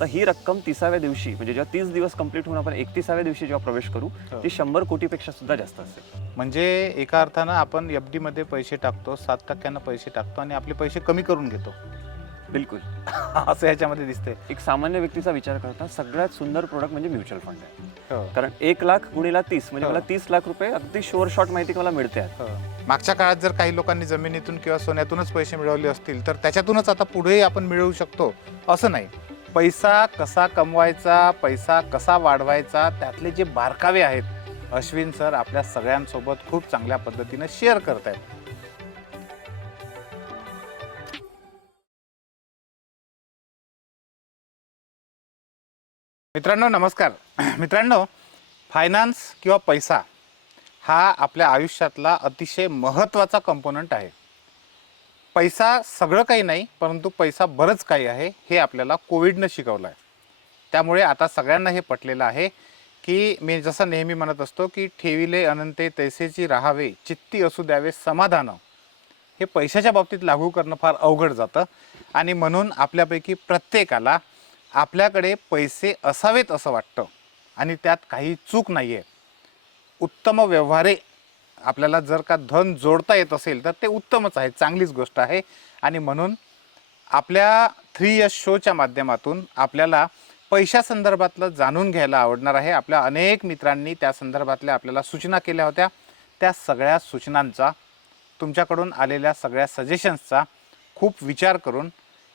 तर ही रक्कम 30व्या दिवशी म्हणजे जेव्हा 30 दिवस कंप्लीट होऊन आपण 31व्या दिवशी जेव्हा प्रवेश करू ती 100 कोटीपेक्षा सुद्धा जास्त असेल. म्हणजे एका अर्थानं आपण एफ मध्ये पैसे टाकतो, 7% पैसे टाकतो आणि आपले पैसे कमी करून घेतो. बिलकुल. असं याच्यामध्ये दिसते. एक सामान्य व्यक्तीचा विचार करता सगळ्यात सुंदर प्रोडक्ट म्हणजे म्युच्युअल फंड आहे. हो. कारण 1 लाख गुणिला 30 म्हणजे हो. मला 30 लाख रुपये अगदी शोर शॉर्ट माहिती मला मिळते आहेत. हो. मागच्या काळात जर काही लोकांनी जमिनीतून किंवा सोन्यातूनच पैसे मिळवले असतील तर त्याच्यातूनच आता पुढेही आपण मिळवू शकतो असं नाही. पैसा कसा कमवायचा, पैसा कसा वाढवायचा, त्यातले जे बारकावे आहेत अश्विन सर आपल्या सगळ्यांसोबत खूप चांगल्या पद्धतीने शेअर करत आहेत. मित्रांनो नमस्कार. मित्रांनो, फायनान्स किंवा पैसा हा आपल्या आयुष्यातला अतिशय महत्त्वाचा कंपोनंट आहे. पैसा सगळं काही नाही, परंतु पैसा बरंच काही आहे हे आपल्याला कोविडनं शिकवलं आहे. त्यामुळे आता सगळ्यांना हे पटलेलं आहे की मी जसं नेहमी म्हणत असतो की ठेविले अनंते तैसेची राहावे, चित्ती असू द्यावे समाधान. हे पैशाच्या बाबतीत लागू करणं फार अवघड जातं आणि म्हणून आपल्यापैकी प्रत्येकाला आपल्याकडे पैसे असावेत असं वाटतं आणि त्यात काही चूक नाही आहे. उत्तम व्यवहारे आपल्याला जर का धन जोडता येत असेल तर ते उत्तमच आहे, चांगलीच गोष्ट आहे. आणि म्हणून आपल्या 3S शोच्या माध्यमातून आपल्याला पैशासंदर्भातलं जाणून घ्यायला आवडणार आहे. आपल्या अनेक मित्रांनी त्या संदर्भातल्या आपल्याला सूचना केल्या होत्या. त्या सगळ्या सूचनांचा, तुमच्याकडून आलेल्या सगळ्या सजेशन्सचा खूप विचार करून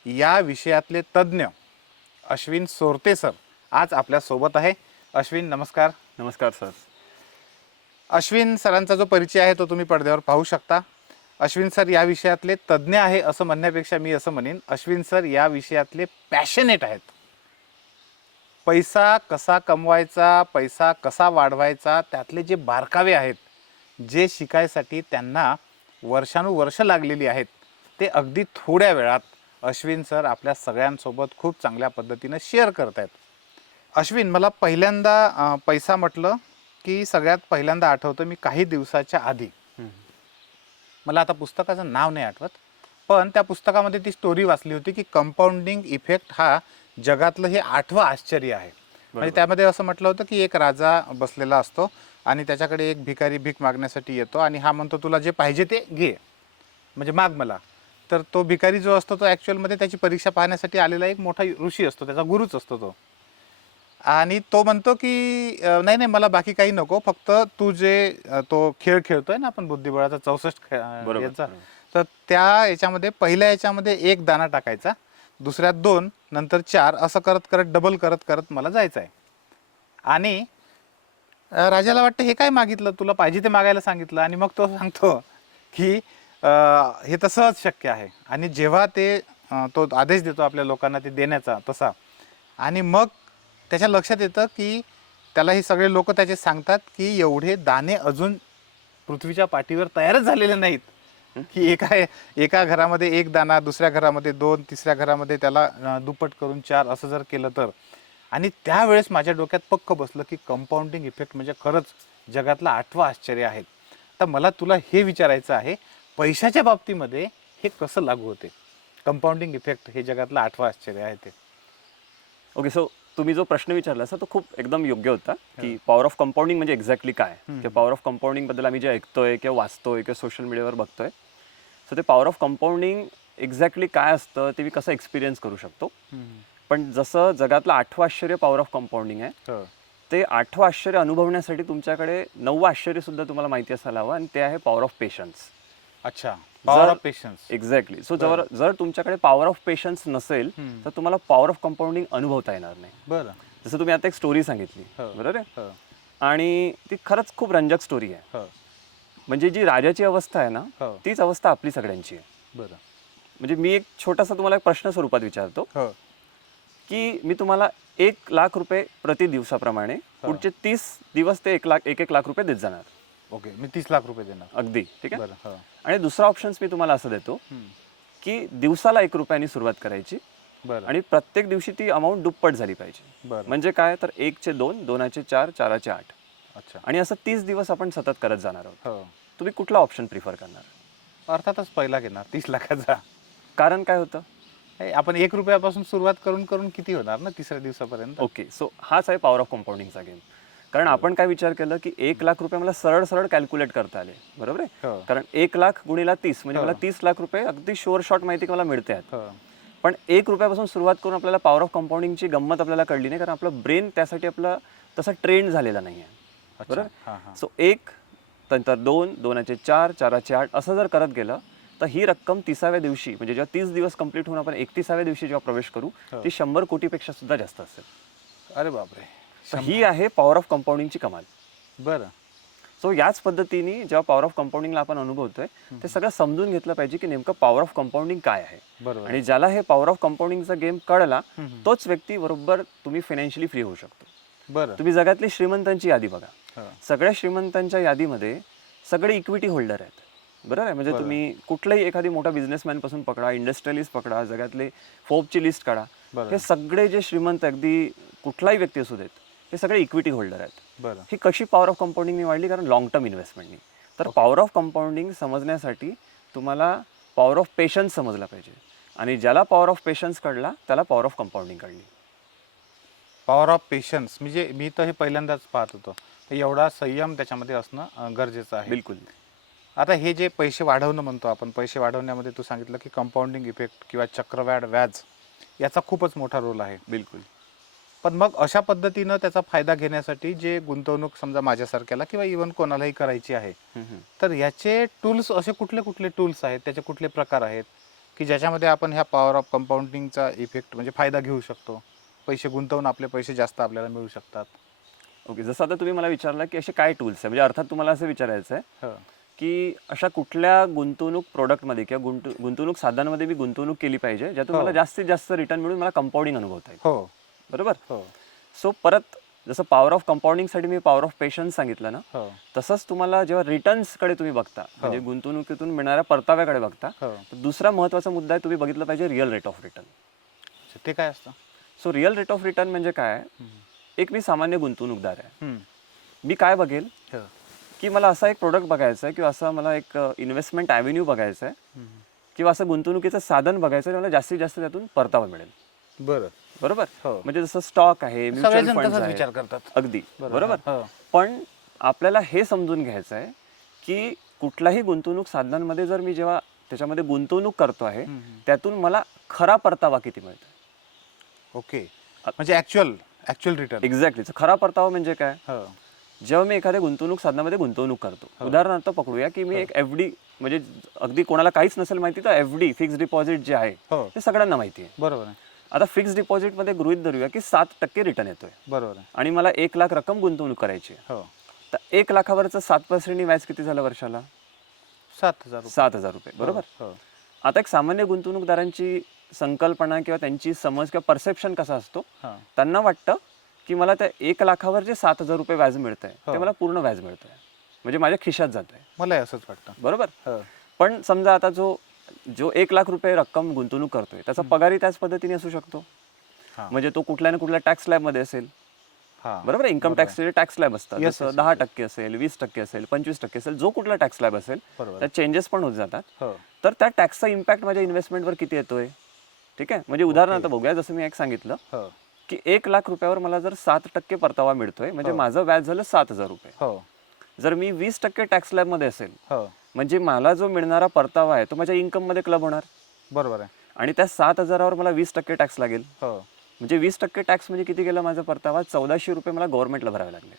या विषयातले तज्ज्ञ अश्विन सोरते सर आज आपल्यासोबत आहे. अश्विन नमस्कार. नमस्कार सर. अश्विन सरांचा जो परिचय आहे तो तुम्ही पडद्यावर पाहू शकता. अश्विन सर या विषयातले तज्ज्ञ आहे असं म्हणण्यापेक्षा मी असं म्हणेन अश्विन सर या विषयातले पॅशनेट आहेत. पैसा कसा कमवायचा, पैसा कसा वाढवायचा, त्यातले जे बारकावे आहेत जे शिकायसाठी त्यांना वर्षानुवर्ष लागलेली आहेत ते अगदी थोड्या वेळात अश्विन सर आपल्या सगळ्यांसोबत खूप चांगल्या पद्धतीने शेअर करत आहेत. अश्विन, मला पहिल्यांदा पैसा म्हटलं की सगळ्यात पहिल्यांदा आठवतं मी काही दिवसाच्या आधी, मला आता पुस्तकाचं नाव नाही आठवत, पण त्या पुस्तकामध्ये ती स्टोरी वाचली होती की कंपाऊंडिंग इफेक्ट हा जगातलं हे 8वं आश्चर्य आहे. म्हणजे त्यामध्ये असं म्हटलं होतं की एक राजा बसलेला असतो आणि त्याच्याकडे एक भिकारी भीक मागण्यासाठी येतो आणि हा म्हणतो तुला जे पाहिजे ते घे, म्हणजे माग मला. तर तो भिकारी जो असतो तो ॲक्च्युअलमध्ये त्याची परीक्षा पाहण्यासाठी आलेला एक मोठा ऋषी असतो, त्याचा गुरुच असतो तो. आणि तो म्हणतो की नाही नाही मला बाकी काही नको, फक्त तू जे तो खेळ खेळतोय ना आपण बुद्धिबळाचा 64 याचा, तर त्या याच्यामध्ये पहिल्या याच्यामध्ये 1 दाणा टाकायचा, दुसऱ्यात 2, नंतर 4 असं करत करत डबल करत करत मला जायचं आहे. आणि राजाला वाटतं हे काय मागितलं, तुला पाहिजे ते मागायला सांगितलं. आणि मग तो सांगतो की हे तर सहज शक्य आहे. आणि जेव्हा ते तो आदेश देतो आपल्या लोकांना ते देण्याचा तसा, आणि मग त्याच्या लक्षात येतं की त्याला हे सगळे लोक त्याचे सांगतात की एवढे दाणे अजून पृथ्वीच्या पाठीवर तयारच झालेले नाहीत की एका घरामध्ये 1 दाणा, दुसऱ्या घरामध्ये 2, तिसऱ्या घरामध्ये त्याला दुप्पट करून 4 असं जर केलं तर. आणि त्यावेळेस माझ्या डोक्यात पक्क बसलं की कंपाऊंडिंग इफेक्ट म्हणजे खरंच जगातलं 8वं आश्चर्य आहे. तर मला तुला हे विचारायचं आहे, पैशाच्या बाबतीमध्ये हे कसं लागू होते? कंपाऊंडिंग इफेक्ट हे जगातलं 8वं आश्चर्य आहे ते. ओके, सो तुम्ही जो प्रश्न विचारला तो खूप एकदम योग्य होता की पॉवर ऑफ कंपाऊंडिंग म्हणजे एक्झॅक्टली काय, किंवा पॉवर ऑफ कंपाऊंडिंग बद्दल आम्ही जे ऐकतोय किंवा वाचतोय किंवा सोशल मीडियावर बघतोय, सो ते पॉवर ऑफ कंपाऊंडिंग एक्झॅक्टली काय असतं ते मी कसं एक्सपिरियन्स करू शकतो. पण जसं जगातलं 8वं आश्चर्य पॉवर ऑफ कंपाऊंडिंग आहे, ते 8वं आश्चर्य अनुभवण्यासाठी तुमच्याकडे 9वं आश्चर्य सुद्धा तुम्हाला माहिती असायला हवं, आणि ते आहे पॉवर ऑफ पेशन्स. अच्छा, power of patience. Exactly. So जर तुमच्याकडे पॉवर ऑफ पेशन्स नसेल तर तुम्हाला पॉवर ऑफ कंपाऊंडिंग अनुभवता येणार नाही. बरं. जसं तुम्ही आता एक स्टोरी सांगितली, बरोबर आहे, आणि ती खरंच खूप रंजक स्टोरी आहे. म्हणजे जी राजाची अवस्था आहे ना, तीच अवस्था आपली सगळ्यांची आहे. बरं. म्हणजे मी एक छोटासा तुम्हाला एक प्रश्न स्वरूपात विचारतो की मी तुम्हाला 1 लाख रुपये प्रति दिवसाप्रमाणे पुढचे 30 दिवस ते 1 लाख रुपये देत जाणार. ओके, मी 30 लाख रुपये देणार. अगदी ठीक आहे. आणि दुसरा ऑप्शन मी तुम्हाला असं देतो की दिवसाला 1 रुपयानी सुरुवात करायची आणि प्रत्येक दिवशी ती अमाऊंट दुप्पट झाली पाहिजे. म्हणजे काय, तर 1चे 2, 2चे 4, 4चे 8. अच्छा. आणि असं 30 दिवस आपण सतत करत जाणार आहोत. तुम्ही कुठला ऑप्शन प्रिफर करणार? अर्थातच पहिला घेणार, 30 लाखाचा. कारण काय होतं? आपण 1 रुपयापासून सुरुवात करून करून किती होणार ना तिसऱ्या दिवसापर्यंत. ओके, सो हाच आहे पॉवर ऑफ कंपाऊंडिंगचा गेम. कारण आपण काय विचार केलं की 1 लाख रुपये मला सरळ सरळ कॅल्क्युलेट करता आले, बरोबर आहे. हो. कारण 1 लाख गुणिला 30 म्हणजे मला 30 लाख रुपये अगदी शुअर शॉर्ट माहिती की मला मिळते आहेत. हो. पण 1 रुपयापासून सुरुवात करून आपल्याला पॉवर ऑफ कंपाऊंडिंगची गंमत आपल्याला कळली नाही, कारण आपलं ब्रेन त्यासाठी आपला तसा ट्रेंड झालेला नाही आहे, बरोबर. हां हां. सो 1 नंतर 2, 2चे 4, 4चे 8 असं जर करत गेलं तर ही रक्कम 30व्या दिवशी म्हणजे जेव्हा 30 दिवस कंप्लीट होऊन आपण 31व्या दिवशी जेव्हा प्रवेश करू ती 100 कोटीपेक्षा सुद्धा जास्त असेल. अरे बापरे. तर ही आहे पॉवर ऑफ कंपाऊंडिंगची कमाल. बरं. सो याच पद्धतीने जेव्हा पॉवर ऑफ कंपाऊंडिंगला आपण अनुभवतोय ते सगळं समजून घेतलं पाहिजे की नेमकं पॉवर ऑफ कंपाऊंडिंग काय आहे. बरोबर. आणि ज्याला हे पॉवर ऑफ कंपाऊंडिंगचा गेम कळला तोच व्यक्ती बरोबर तुम्ही फायनान्शियली फ्री होऊ शकतो. बरं. तुम्ही जगातली श्रीमंतांची यादी बघा. हो. सगळ्या श्रीमंतांच्या यादीमध्ये सगळे इक्विटी होल्डर आहेत, बरोबर आहे. म्हणजे तुम्ही कुठलाही एखादी मोठा बिझनेसमॅन पासून पकडा, इंडस्ट्रियलिस्ट पकडा, जगातले फोर्ब्सची लिस्ट काढा, हे सगळे जे श्रीमंत अगदी कुठलाही व्यक्ती असू देत हे सगळे इक्विटी होल्डर आहेत. बरं. ही कशी पॉवर ऑफ कंपाऊंडिंगनी वाढली? कारण लॉंग टर्म इन्व्हेस्टमेंटनी. तर पॉवर ऑफ कंपाऊंडिंग समजण्यासाठी तुम्हाला पॉवर ऑफ पेशन्स समजला पाहिजे, आणि ज्याला पॉवर ऑफ पेशन्स कळला त्याला पॉवर ऑफ कंपाऊंडिंग कळली. पॉवर ऑफ पेशन्स म्हणजे मी तर हे पहिल्यांदाच पाहत होतो. तर एवढा संयम त्याच्यामध्ये असणं गरजेचं आहे. बिलकुल. आता हे जे पैसे वाढवणं म्हणतो आपण, पैसे वाढवण्यामध्ये तू सांगितलं की कंपाऊंडिंग इफेक्ट किंवा चक्रवाढ व्याज याचा खूपच मोठा रोल आहे. बिलकुल. पण मग अशा पद्धतीनं त्याचा फायदा घेण्यासाठी जे गुंतवणूक समजा माझ्यासारख्याला किंवा इव्हन कोणालाही करायची आहे, तर याचे टूल्स असे कुठले कुठले टूल्स आहेत, त्याचे कुठले प्रकार आहेत की ज्याच्यामध्ये आपण ह्या पॉवर ऑफ कंपाऊंडिंगचा इफेक्ट म्हणजे फायदा घेऊ शकतो, पैसे गुंतवून आपले पैसे जास्त आपल्याला मिळू शकतात. ओके, जसं आता तुम्ही मला विचारलं की असे काय टूल्स आहे, म्हणजे अर्थात तुम्हाला असं विचारायचं आहे की अशा कुठल्या गुंतवणूक प्रोडक्टमध्ये किंवा गुंतवणूक साधनांमध्ये मी गुंतवणूक केली पाहिजे ज्यातून मला जास्तीत जास्त रिटर्न मिळून मला कंपाऊंडिंग अनुभवता येईल. हो, बरोबर. हो. सो परत जसं पॉवर ऑफ कंपाऊंडिंगसाठी मी पॉवर ऑफ पेशन्स सांगितलं ना, हो. तसंच तुम्हाला जेव्हा रिटर्न्सकडे तुम्ही बघता म्हणजे गुंतवणुकीतून मिळणाऱ्या परताव्याकडे बघता, तर दुसरा महत्त्वाचा मुद्दा आहे तुम्ही बघितलं पाहिजे रिअल रेट ऑफ रिटर्न. ते काय असतं? So real rate of return म्हणजे काय? एक मी सामान्य गुंतवणूकदार आहे, मी काय बघेल की मला असा एक प्रोडक्ट बघायचा आहे किंवा असा मला एक इन्व्हेस्टमेंट ॲव्हेन्यू बघायचा आहे किंवा असं गुंतवणुकीचं साधन बघायचं आहे, मला जास्तीत जास्त त्यातून परतावा मिळेल. बरं. बरोबर. म्हणजे जसं स्टॉक आहे, म्युच्युअल फंड आहे, विचार करतात. अगदी बरोबर. पण आपल्याला हे समजून घ्यायचं आहे की कुठल्याही गुंतवणूक साधनांमध्ये जर मी जेव्हा त्याच्यामध्ये गुंतवणूक करतो आहे त्यातून मला खरा परतावा किती मिळतो. ओके, म्हणजे ऍक्च्युअल रिटर्न. एक्झॅक्टली. खरा परतावा म्हणजे काय? जेव्हा मी एखाद्या गुंतवणूक साधनामध्ये गुंतवणूक करतो, उदाहरणार्थ पकडूया की मी एक FD म्हणजे अगदी कोणाला काहीच नसेल माहिती तर FD फिक्स डिपॉझिट जे आहे ते सगळ्यांना माहिती आहे. बरोबर आहे. आता फिक्स डिपॉझिटमध्ये गृहीत धरूया की 7% रिटर्न येतोय. बरोबर आहे. आणि मला 1 लाख रक्कम गुंतवणूक करायची आहे. तर 1 लाखावरचं 7% व्याज किती झालं वर्षाला? 7,000 रुपये. बरोबर. आता एक सामान्य गुंतवणूकदारांची संकल्पना किंवा त्यांची समज किंवा परसेप्शन कसा असतो, त्यांना वाटतं की मला त्या 1 लाखावर जे 7,000 रुपये व्याज मिळतंय ते मला पूर्ण व्याज मिळतंय, म्हणजे माझ्या खिशात जातंय. मला असंच वाटतं. बरोबर. पण समजा आता जो 1 लाख रुपये रक्कम गुंतवणूक करतोय त्याचा पगारही त्याच पद्धतीने असू शकतो. म्हणजे तो कुठल्या ना कुठल्या टॅक्स स्लॅबमध्ये असेल. बरोबर. इन्कम टॅक्सचे टॅक्स स्लॅब असतात, जसं 10% असेल, 20% असेल, 25% असेल, जो कुठला टॅक्स स्लॅब असेल त्यात चेंजेस पण होत जातात. तर त्या टॅक्सचा इम्पॅक्ट माझ्या इन्व्हेस्टमेंटवर किती येतोय. ठीक आहे. म्हणजे उदाहरणार्थ बघूया, जसं मी एक सांगितलं की 1 लाख रुपयावर मला जर 7% परतावा मिळतोय म्हणजे माझं व्याज झालं 7,000 रुपये. जर मी 20% टॅक्स स्लॅबमध्ये असेल म्हणजे मला जो मिळणारा परतावा आहे तो माझ्या इन्कम मध्ये क्लब होणार. बरोबर आहे. आणि त्या 7,000वर मला 20% टॅक्स लागेल. म्हणजे 20% टॅक्स म्हणजे किती गेला माझा परतावा? 1,400 रुपये मला गव्हर्नमेंटला भरावे लागले.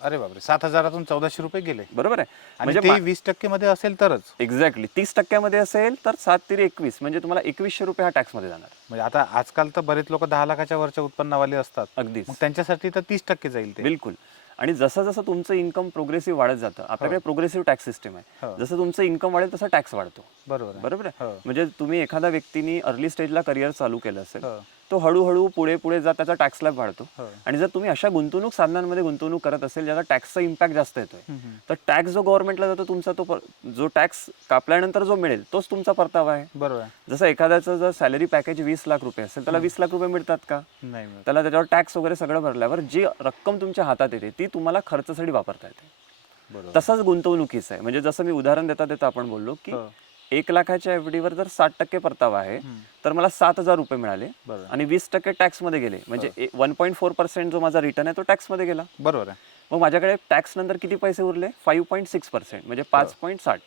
अरे बापरे. 7,000तून 1,400 रुपये गेले. बरोबर आहे. म्हणजे ते 20% मध्ये असेल तरच. एक्झॅक्टली. 30% मध्ये असेल तर 7×3=21 म्हणजे तुम्हाला 2,100 रुपये हा टॅक्स मध्ये जाणार. म्हणजे आता आजकाल तर बरेच लोक 10 लाखाच्या वरच्या उत्पन्नावाले असतात. अगदीच. मग त्यांच्यासाठी तर 30% जाईल ते. बिलकुल. आणि जसं जसं तुमचं इन्कम प्रोग्रेसिव्ह वाढत जातं, आपल्याकडे प्रोग्रेसिव्ह टॅक्स सिस्टम आहे, जसं तुमचं इन्कम वाढेल तसा टॅक्स वाढतो. बरोबर आहे. म्हणजे तुम्ही एखाद्या व्यक्तीने अर्ली स्टेजला करिअर चालू केलं असेल तो हळूहळू पुढे पुढे जात त्याचा टॅक्स स्लॅब वाढतो. आणि जर तुम्ही अशा गुंतवणूक साधनांमध्ये गुंतवणूक करत असेल ज्याचा टॅक्सचा इम्पॅक्ट जास्त येतोय, तर टॅक्स जो गव्हर्नमेंटला जातो तुमचा तो जो टॅक्स कापल्यानंतर जो मिळेल तोच तुमचा परतावा आहे. बरोबर. जसं एखाद्याचं जर सॅलरी पॅकेज 20 लाख रुपये असेल त्याला 20 लाख रुपये मिळतात का? नाही. त्याला त्याच्यावर टॅक्स वगैरे सगळं भरल्यावर जी रक्कम तुमच्या हातात येते ती तुम्हाला खर्चासाठी वापरता येते. तसंच गुंतवणुकीचं आहे. म्हणजे जसं मी उदाहरण देता देता आपण बोललो की 1 लाखाच्या FD वर जर 60% परतावा आहे तर मला 7,000 रुपये मिळाले बरोबर. आणि 20% टॅक्समध्ये गेले, म्हणजे 1.4% जो माझा रिटर्न आहे तो टॅक्समध्ये गेला. बरोबर आहे. मग माझ्याकडे टॅक्स नंतर किती पैसे उरले? 5.6% म्हणजे 5.60.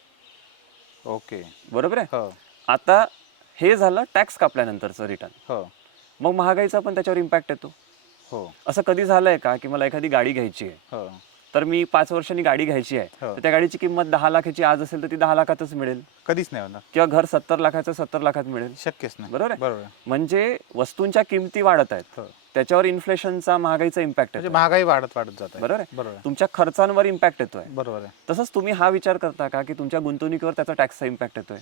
ओके. बरोबर आहे. हो आता हे झालं टॅक्स कापल्यानंतरचं रिटर्न. हो मग महागाईचा पण त्याच्यावर इम्पॅक्ट येतो. हो असं कधी झालंय का की मला एखादी गाडी घ्यायची आहे, हो तर मी 5 वर्षांनी गाडी घ्यायची आहे, हो. तर त्या गाडीची किंमत 10 लाखाची आज असेल तर ती 10 लाखातच मिळेल, कधीच नाही होणार. किंवा घर 70 लाखाचं 70 लाखात मिळेल. शक्यच नाही. बरोबर आहे. बरोबर आहे. म्हणजे वस्तूंच्या किमती वाढत आहेत, हो. त्याच्यावर इन्फ्लेशनचा, महागाईचा इम्पॅक्ट म्हणजे येतो. महागाई वाढत वाढत जात आहे. बरोबर आहे. बरोबर आहे. तुमच्या खर्चांवर इम्पॅक्ट येतोय. बरोबर आहे. तसंच तुम्ही हा विचार करता का की तुमच्या गुंतवणुकीवर त्याचा टॅक्सचा इम्पॅक्ट येतोय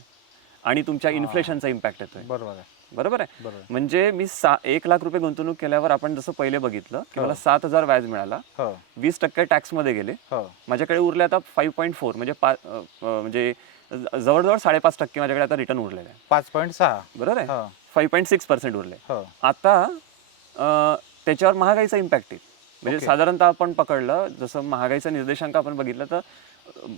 आणि तुमच्या इन्फ्लेशनचा इम्पॅक्ट येतोय. बरोबर आहे. बरोबर आहे. बरोबर आहे. म्हणजे मी 1 लाख रुपये गुंतवणूक केल्यावर आपण जसं पहिले बघितलं की मला 7,000 व्याज मिळाला, हो 20% टॅक्समध्ये गेले, हो माझ्याकडे उरले आता 5.4 म्हणजे म्हणजे जवळजवळ 5.5% माझ्याकडे आता रिटर्न उरलेलं आहे. 5.6. बरोबर आहे. हो 5.6% उरले. हो आता त्याच्यावर महागाईचा इम्पॅक्ट आहे. म्हणजे ओके. साधारणतः आपण पकडलं, जसं महागाईचा निर्देशांक आपण बघितलं तर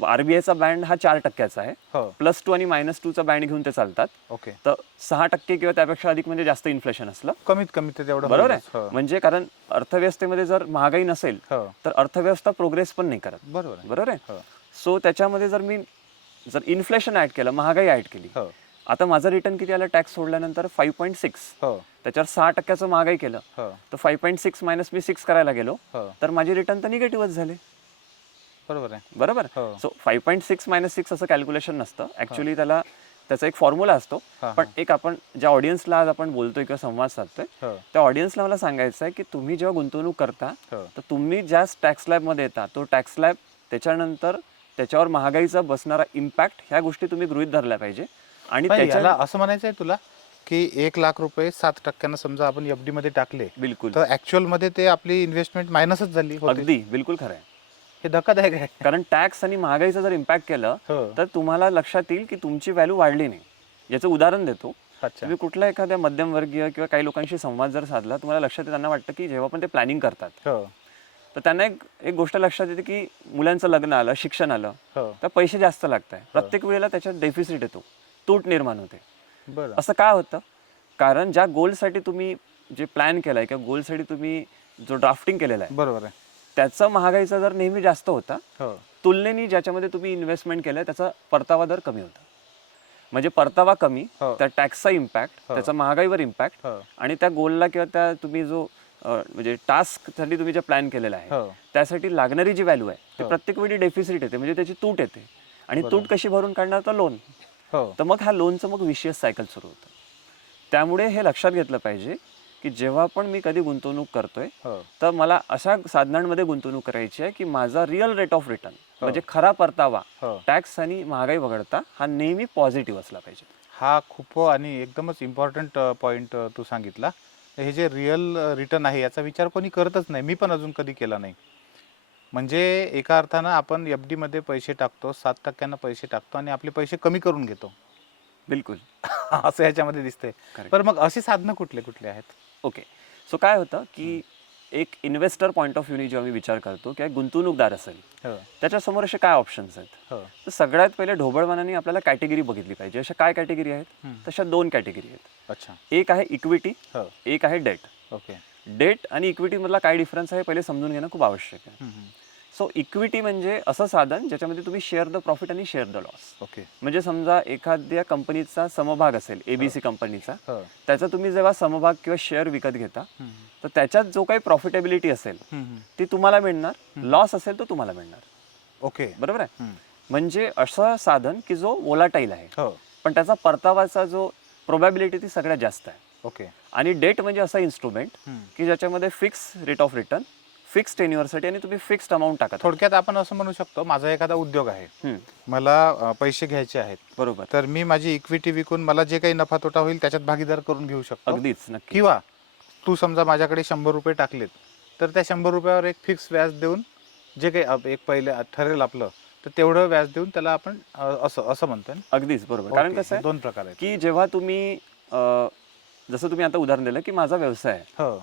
RBIचा बँड हा 4%चा आहे. हो +2 आणि -2चा बँड घेऊन ते चालतात. ओके. तर 6% किंवा त्यापेक्षा अधिक म्हणजे जास्त इन्फ्लेशन असलं. कमीत कमी ते तेवढं बरोबर होईलच. आहे. हो म्हणजे कारण अर्थव्यवस्थेमध्ये जर महागाई नसेल हो तर अर्थव्यवस्था प्रोग्रेस पण नाही करत. बरोबर आहे. बरोबर आहे. हो सो त्याच्यामध्ये जर इन्फ्लेशन ऍड केलं, महागाई ऍड केली, हो आता माझं रिटर्न किती आलं टॅक्स सोडल्यानंतर? 5.6. हो त्याच्यावर 6%चं महागाई केलं हो तर 5.6 मायनस मी 6 करायला गेलो हो तर माझे रिटर्न तर निगेटिव्हच झाले. बरोबर आहे. बरोबर. हो. सो 5.6 मायनस 6 असं कॅल्क्युलेशन नसतं ऍक्च्युली, त्याचा एक फॉर्म्युला असतो. हा, पण एक आपण ज्या ऑडियन्सला आज आपण बोलतोय किंवा संवाद साधतोय हो त्या ऑडियन्सला मला सांगायचं आहे की तुम्ही जेव्हा गुंतवणूक करता हो तर तुम्ही ज्या टॅक्स स्लॅबमध्ये येता तो टॅक्स स्लॅब, त्याच्यानंतर त्याच्यावर महागाईचा बसणारा इम्पॅक्ट, ह्या गोष्टी तुम्ही गृहीत धरल्या पाहिजे. आणि पण त्याच्या याला असं म्हणायचं आहे तुला की 1 लाख रुपये 7% समजा आपण FD मध्ये टाकले बिलकुल तर ऍक्च्युअल मध्ये ते आपली इन्व्हेस्टमेंट मायनसच झाली होती. अगदी बिलकुल खरं आहे. हे धक्कादायक आहे. कारण टॅक्स आणि महागाईचा जर इम्पॅक्ट केलं हो तर तुम्हाला लक्षात येईल की तुमची व्हॅल्यू वाढली नाही. याचं उदाहरण देतो. अच्छा. तुम्ही कुठल्या एखाद्या मध्यमवर्गीय किंवा काही लोकांशी संवाद जर साधला, तुम्हाला लक्षात येईल, त्यांना वाटतं की जेव्हा पण ते प्लॅनिंग करतात हो तर त्यांना एक गोष्ट लक्षात येते की मुलांचं लग्न आलं, शिक्षण आलं, हो तर पैसे जास्त लागत आहे. प्रत्येक वेळेला त्याच्यात डेफिसिट येतो, तूट निर्माण होते. बरं असं का होतं? कारण ज्या गोलसाठी तुम्ही जे प्लॅन केलाय किंवा गोलसाठी तुम्ही जो ड्राफ्टिंग केलेला आहे बरोबर आहे. त्याचा महागाईचा दर नेहमी जास्त होता, हो तुलनेने ज्याच्यामध्ये तुम्ही इन्व्हेस्टमेंट केलंय त्याचा परतावा दर कमी होता. म्हणजे परतावा कमी, हो. त्या टॅक्सचा इम्पॅक्ट, हो. त्याचा महागाईवर इम्पॅक्ट, हो आणि त्या गोलला किंवा त्या तुम्ही जो म्हणजे टास्कसाठी तुम्ही जे प्लॅन केलेला आहे हो त्यासाठी लागणारी जी व्हॅल्यू आहे ती हो. प्रत्येक वेळी डेफिसिट येते, म्हणजे त्याची तूट येते. आणि तूट कशी भरून काढणार? तर लोन. हो तर मग ह्या लोनचं मग विशियस सायकल सुरू होतं. त्यामुळे हे लक्षात घेतलं पाहिजे की जेव्हा पण मी कधी गुंतवणूक करतोय हो तर मला अशा साधनांमध्ये गुंतवणूक करायची आहे की माझा रिअल रेट ऑफ रिटर्न म्हणजे खरा परतावा हो टॅक्स आणि महागाई वगळता हा नेहमी पॉझिटिव्ह असला पाहिजे. हा खूप आणि एकदमच इम्पॉर्टंट पॉईंट तू सांगितला. हे जे रिअल रिटर्न आहे याचा विचार कोणी करतच नाही. मी पण अजून कधी केला नाही. म्हणजे एका अर्थानं आपण FD मध्ये पैसे टाकतो, 7% पैसे टाकतो आणि आपले पैसे कमी करून घेतो. बिलकुल. असं याच्यामध्ये दिसतंय. Correct. पण मग अशी साधनं कुठले कुठले आहेत? ओके. सो काय होतं की एक इन्व्हेस्टर पॉईंट ऑफ व्ह्यूनी जेव्हा मी विचार करतो किंवा गुंतवणूकदार असेल हो त्याच्यासमोर असे काय ऑप्शन्स आहेत, हो तर सगळ्यात पहिले ढोबळमानाने आपल्याला कॅटेगरी बघितली पाहिजे. अशा काय कॅटेगरी आहेत? तशा 2 कॅटेगरी आहेत. अच्छा. एक आहे इक्विटी, हो एक आहे डेट. ओके. डेट आणि इक्विटी मधला काय डिफरन्स आहे पहिले समजून घेणं खूप आवश्यक आहे. सो इक्विटी म्हणजे असं साधन ज्याच्यामध्ये तुम्ही शेअर द प्रॉफिट आणि शेअर द लॉस. ओके. म्हणजे समजा एखाद्या कंपनीचा समभाग असेल, ABC कंपनीचा, हो त्याचा तुम्ही जेव्हा समभाग किंवा शेअर विकत घेता तर त्याच्यात जो काही प्रॉफिटेबिलिटी असेल ती तुम्हाला मिळणार, लॉस असेल तो तुम्हाला मिळणार. ओके. बरोबर आहे. म्हणजे असं साधन की जो वोलाटाईल आहे हो पण त्याचा परतावाचा जो प्रोबॅबिलिटी ती सगळ्यात जास्त आहे. ओके. आणि डेट म्हणजे असा इन्स्ट्रुमेंट की ज्याच्यामध्ये fix rate of return, fix टेन्युअरसाठी आणि तुम्ही फिक्स्ड अमाऊंट टाकत. थोडक्यात आपण असं म्हणू शकतो, माझा एखादा उद्योग आहे, मला पैसे घ्यायचे आहेत, बरोबर, तर मी माझी इक्विटी विकून मला जे काही नफा तोटा होईल त्याच्यात भागीदार करून घेऊ शकतो. अगदीच नक्की. किंवा तू समजा माझ्याकडे 100 रुपये टाकलेत तर त्या 100 रुपयावर एक फिक्स व्याज देऊन जे काही एक पहिले ठरेल आपलं तर तेवढं व्याज देऊन त्याला आपण असं म्हणतोय. अगदीच बरोबर. कारण कसं आहे 2 प्रकार आहेत की जेव्हा तुम्ही जसं तुम्ही आता उदाहरण दिलं की माझा व्यवसाय आहे हो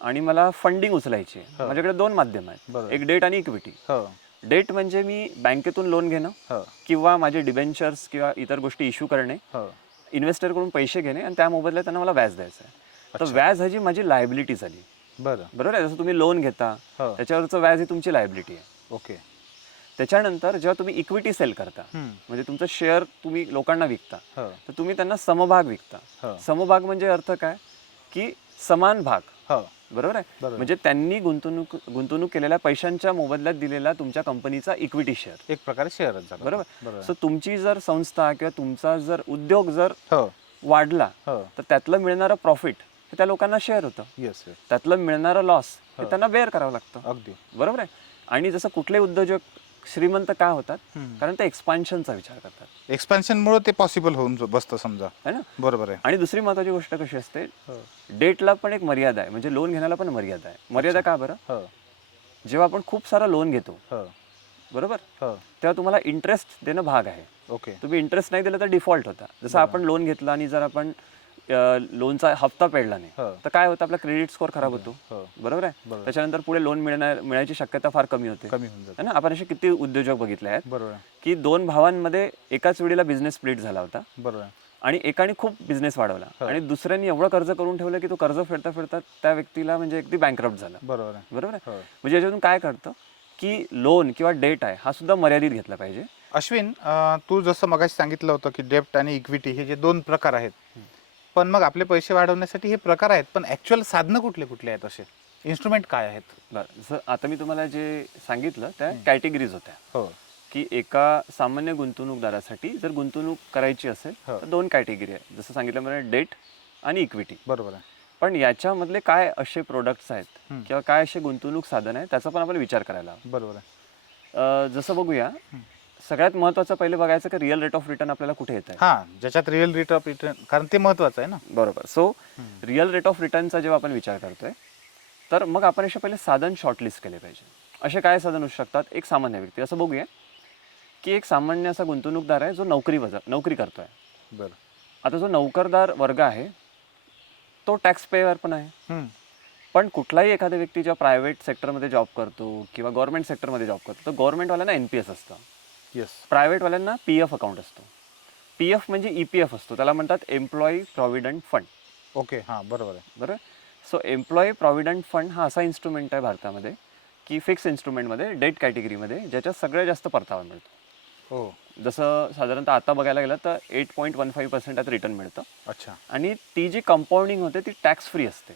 आणि मला फंडिंग उचलायची आहे, माझ्याकडे 2 माध्यम आहेत, बरोबर. एक डेट आणि इक्विटी. हो डेट म्हणजे मी बँकेतून लोन घेणं हो किंवा माझे डिबेंचर्स किंवा इतर गोष्टी इश्यू करणे, हो इन्व्हेस्टरकडून पैसे घेणे आणि त्या मोबदल्यात त्यांना मला व्याज द्यायचं आहे. तर व्याज ह्याची माझी लायबिलिटी झाली. बरं बरोबर आहे. जसं तुम्ही लोन घेता हो त्याच्यावरचं व्याज ही तुमची लायबिलिटी आहे. ओके त्याच्यानंतर जेव्हा तुम्ही इक्विटी सेल करता म्हणजे तुमचं शेअर तुम्ही लोकांना विकता हो तर तुम्ही त्यांना समभाग विकता. हो समभाग म्हणजे अर्थ काय की समान भाग. हो बरोबर आहे. बरोबर. म्हणजे त्यांनी गुंतवणूक केलेल्या पैशांच्या मोबदल्यात दिलेला तुमच्या कंपनीचा इक्विटी शेअर. एक प्रकारे शेअरच झालं. बरोबर. बरोबर सो तुमची जर संस्था किंवा तुमचा जर उद्योग जर हो वाढला हो तर त्यातलं मिळणारं प्रॉफिट हे त्या लोकांना शेअर होतं. येस येस त्यातलं मिळणारं लॉस हे त्यांना बेअर करावं लागतं. अगदी बरोबर आहे. आणि जसं कुठले उद्योजक श्रीमंत का होतात कारण ते एक्सपान्शनचा विचार करतात. एक्सपान्शनमुळे ते पॉसिबल होऊन बसतं समजा. है ना. बरोबर आहे. आणि दुसरी महत्वाची गोष्ट कशी असते हो डेटला पण एक मर्यादा आहे. म्हणजे लोन घेण्याला पण मर्यादा आहे. मर्यादा का बरं. हो जेव्हा आपण खूप सारा लोन घेतो हो बरोबर हो तेव्हा तुम्हाला इंटरेस्ट देणं भाग आहे. ओके तुम्ही इंटरेस्ट नाही दिलं तर डिफॉल्ट होता. जसं आपण लोन घेतला आणि जर आपण लोनचा हप्ता फेडला नाही हो तर काय होतं आपला क्रेडिट स्कोअर खराब होतो. हो बरोबर आहे. बरोबर. त्याच्यानंतर पुढे लोन मिळण्याची शक्यता फार कमी होते. कमी होऊन जातं. है ना. आपण असे किती उद्योजक बघितले आहेत बरोबर आहे. की दोन भावांमध्ये एकाच वेळेला बिझनेस स्प्लिट झाला होता बरोबर आहे. आणि एकाने खूप बिझनेस वाढवला आणि दुसऱ्याने एवढं कर्ज करून ठेवलं की तो कर्ज फेडता फेडता त्या व्यक्तीला म्हणजे अगदी बँकरप्ट झाला. बरोबर आहे. बरोबर आहे. हो म्हणजे याच्यातून काय कळतं की लोन किंवा डेट आहे हा सुद्धा मर्यादित घेतला पाहिजे. अश्विन तू जसं मगाशी सांगितलं होतं की डेप्ट आणि इक्विटी हे जे दोन प्रकार आहेत पण मग आपले पैसे वाढवण्यासाठी हे प्रकार आहेत पण ऍक्च्युअल साधनं कुठले कुठले आहेत असे इन्स्ट्रुमेंट काय आहेत. बरं. जसं आता मी तुम्हाला जे सांगितलं त्या कॅटेगरीज होत्या हो की एका सामान्य गुंतवणूकदारासाठी जर गुंतवणूक करायची असेल हो. तर दोन कॅटेगरी आहे. जसं सांगितल्याप्रमाणे डेट आणि इक्विटी. बरोबर आहे. पण याच्यामधले काय असे प्रोडक्ट्स आहेत किंवा काय असे गुंतवणूक साधन आहे त्याचा पण आपण विचार करायला हवा. बरोबर आहे. जसं बघूया सगळ्यात महत्त्वाचं पहिले बघायचं की रिअल रेट ऑफ रिटर्न आपल्याला कुठे येत आहे. हा ज्याच्यात रिअल रेट ऑफ रिटर्न कारण ते महत्वाचं आहे ना. बरोबर. सो रिअल रेट ऑफ रिटर्नचा जेव्हा आपण विचार करतोय तर मग आपण असे पहिले साधन शॉर्टलिस्ट केले पाहिजे. असे काय साधन असू शकतात. एक सामान्य व्यक्ती असं बघूया की एक सामान्य असा गुंतवणूकदार आहे जो नोकरी करतोय. बरं आता जो नोकरदार वर्ग आहे तो टॅक्स पेयर पण आहे. हम्म. पण कुठलाही एखाद्या व्यक्ती जेव्हा प्रायव्हेट सेक्टरमध्ये जॉब करतो किंवा गव्हर्नमेंट सेक्टरमध्ये जॉब करतो तर गव्हर्नमेंटवाल्यांना NPS असतं. येस प्रायव्हेटवाल्यांना PF अकाउंट असतो. PF म्हणजे EPF असतो. त्याला म्हणतात एम्प्लॉई प्रॉव्हिडंट फंड. ओके हां बरोबर आहे. बरोबर. सो एम्प्लॉई प्रॉव्हिडंट फंड हा असा इन्स्ट्रुमेंट आहे भारतामध्ये की फिक्स इन्स्ट्रुमेंटमध्ये डेट कॅटेगरीमध्ये ज्याच्यात सगळ्यात जास्त परतावा मिळतो. हो जसं साधारणतः आता बघायला गेलं तर 8.15% रिटर्न मिळतं अच्छा आणि ती जी कंपाऊंडिंग होते ती टॅक्स फ्री असते.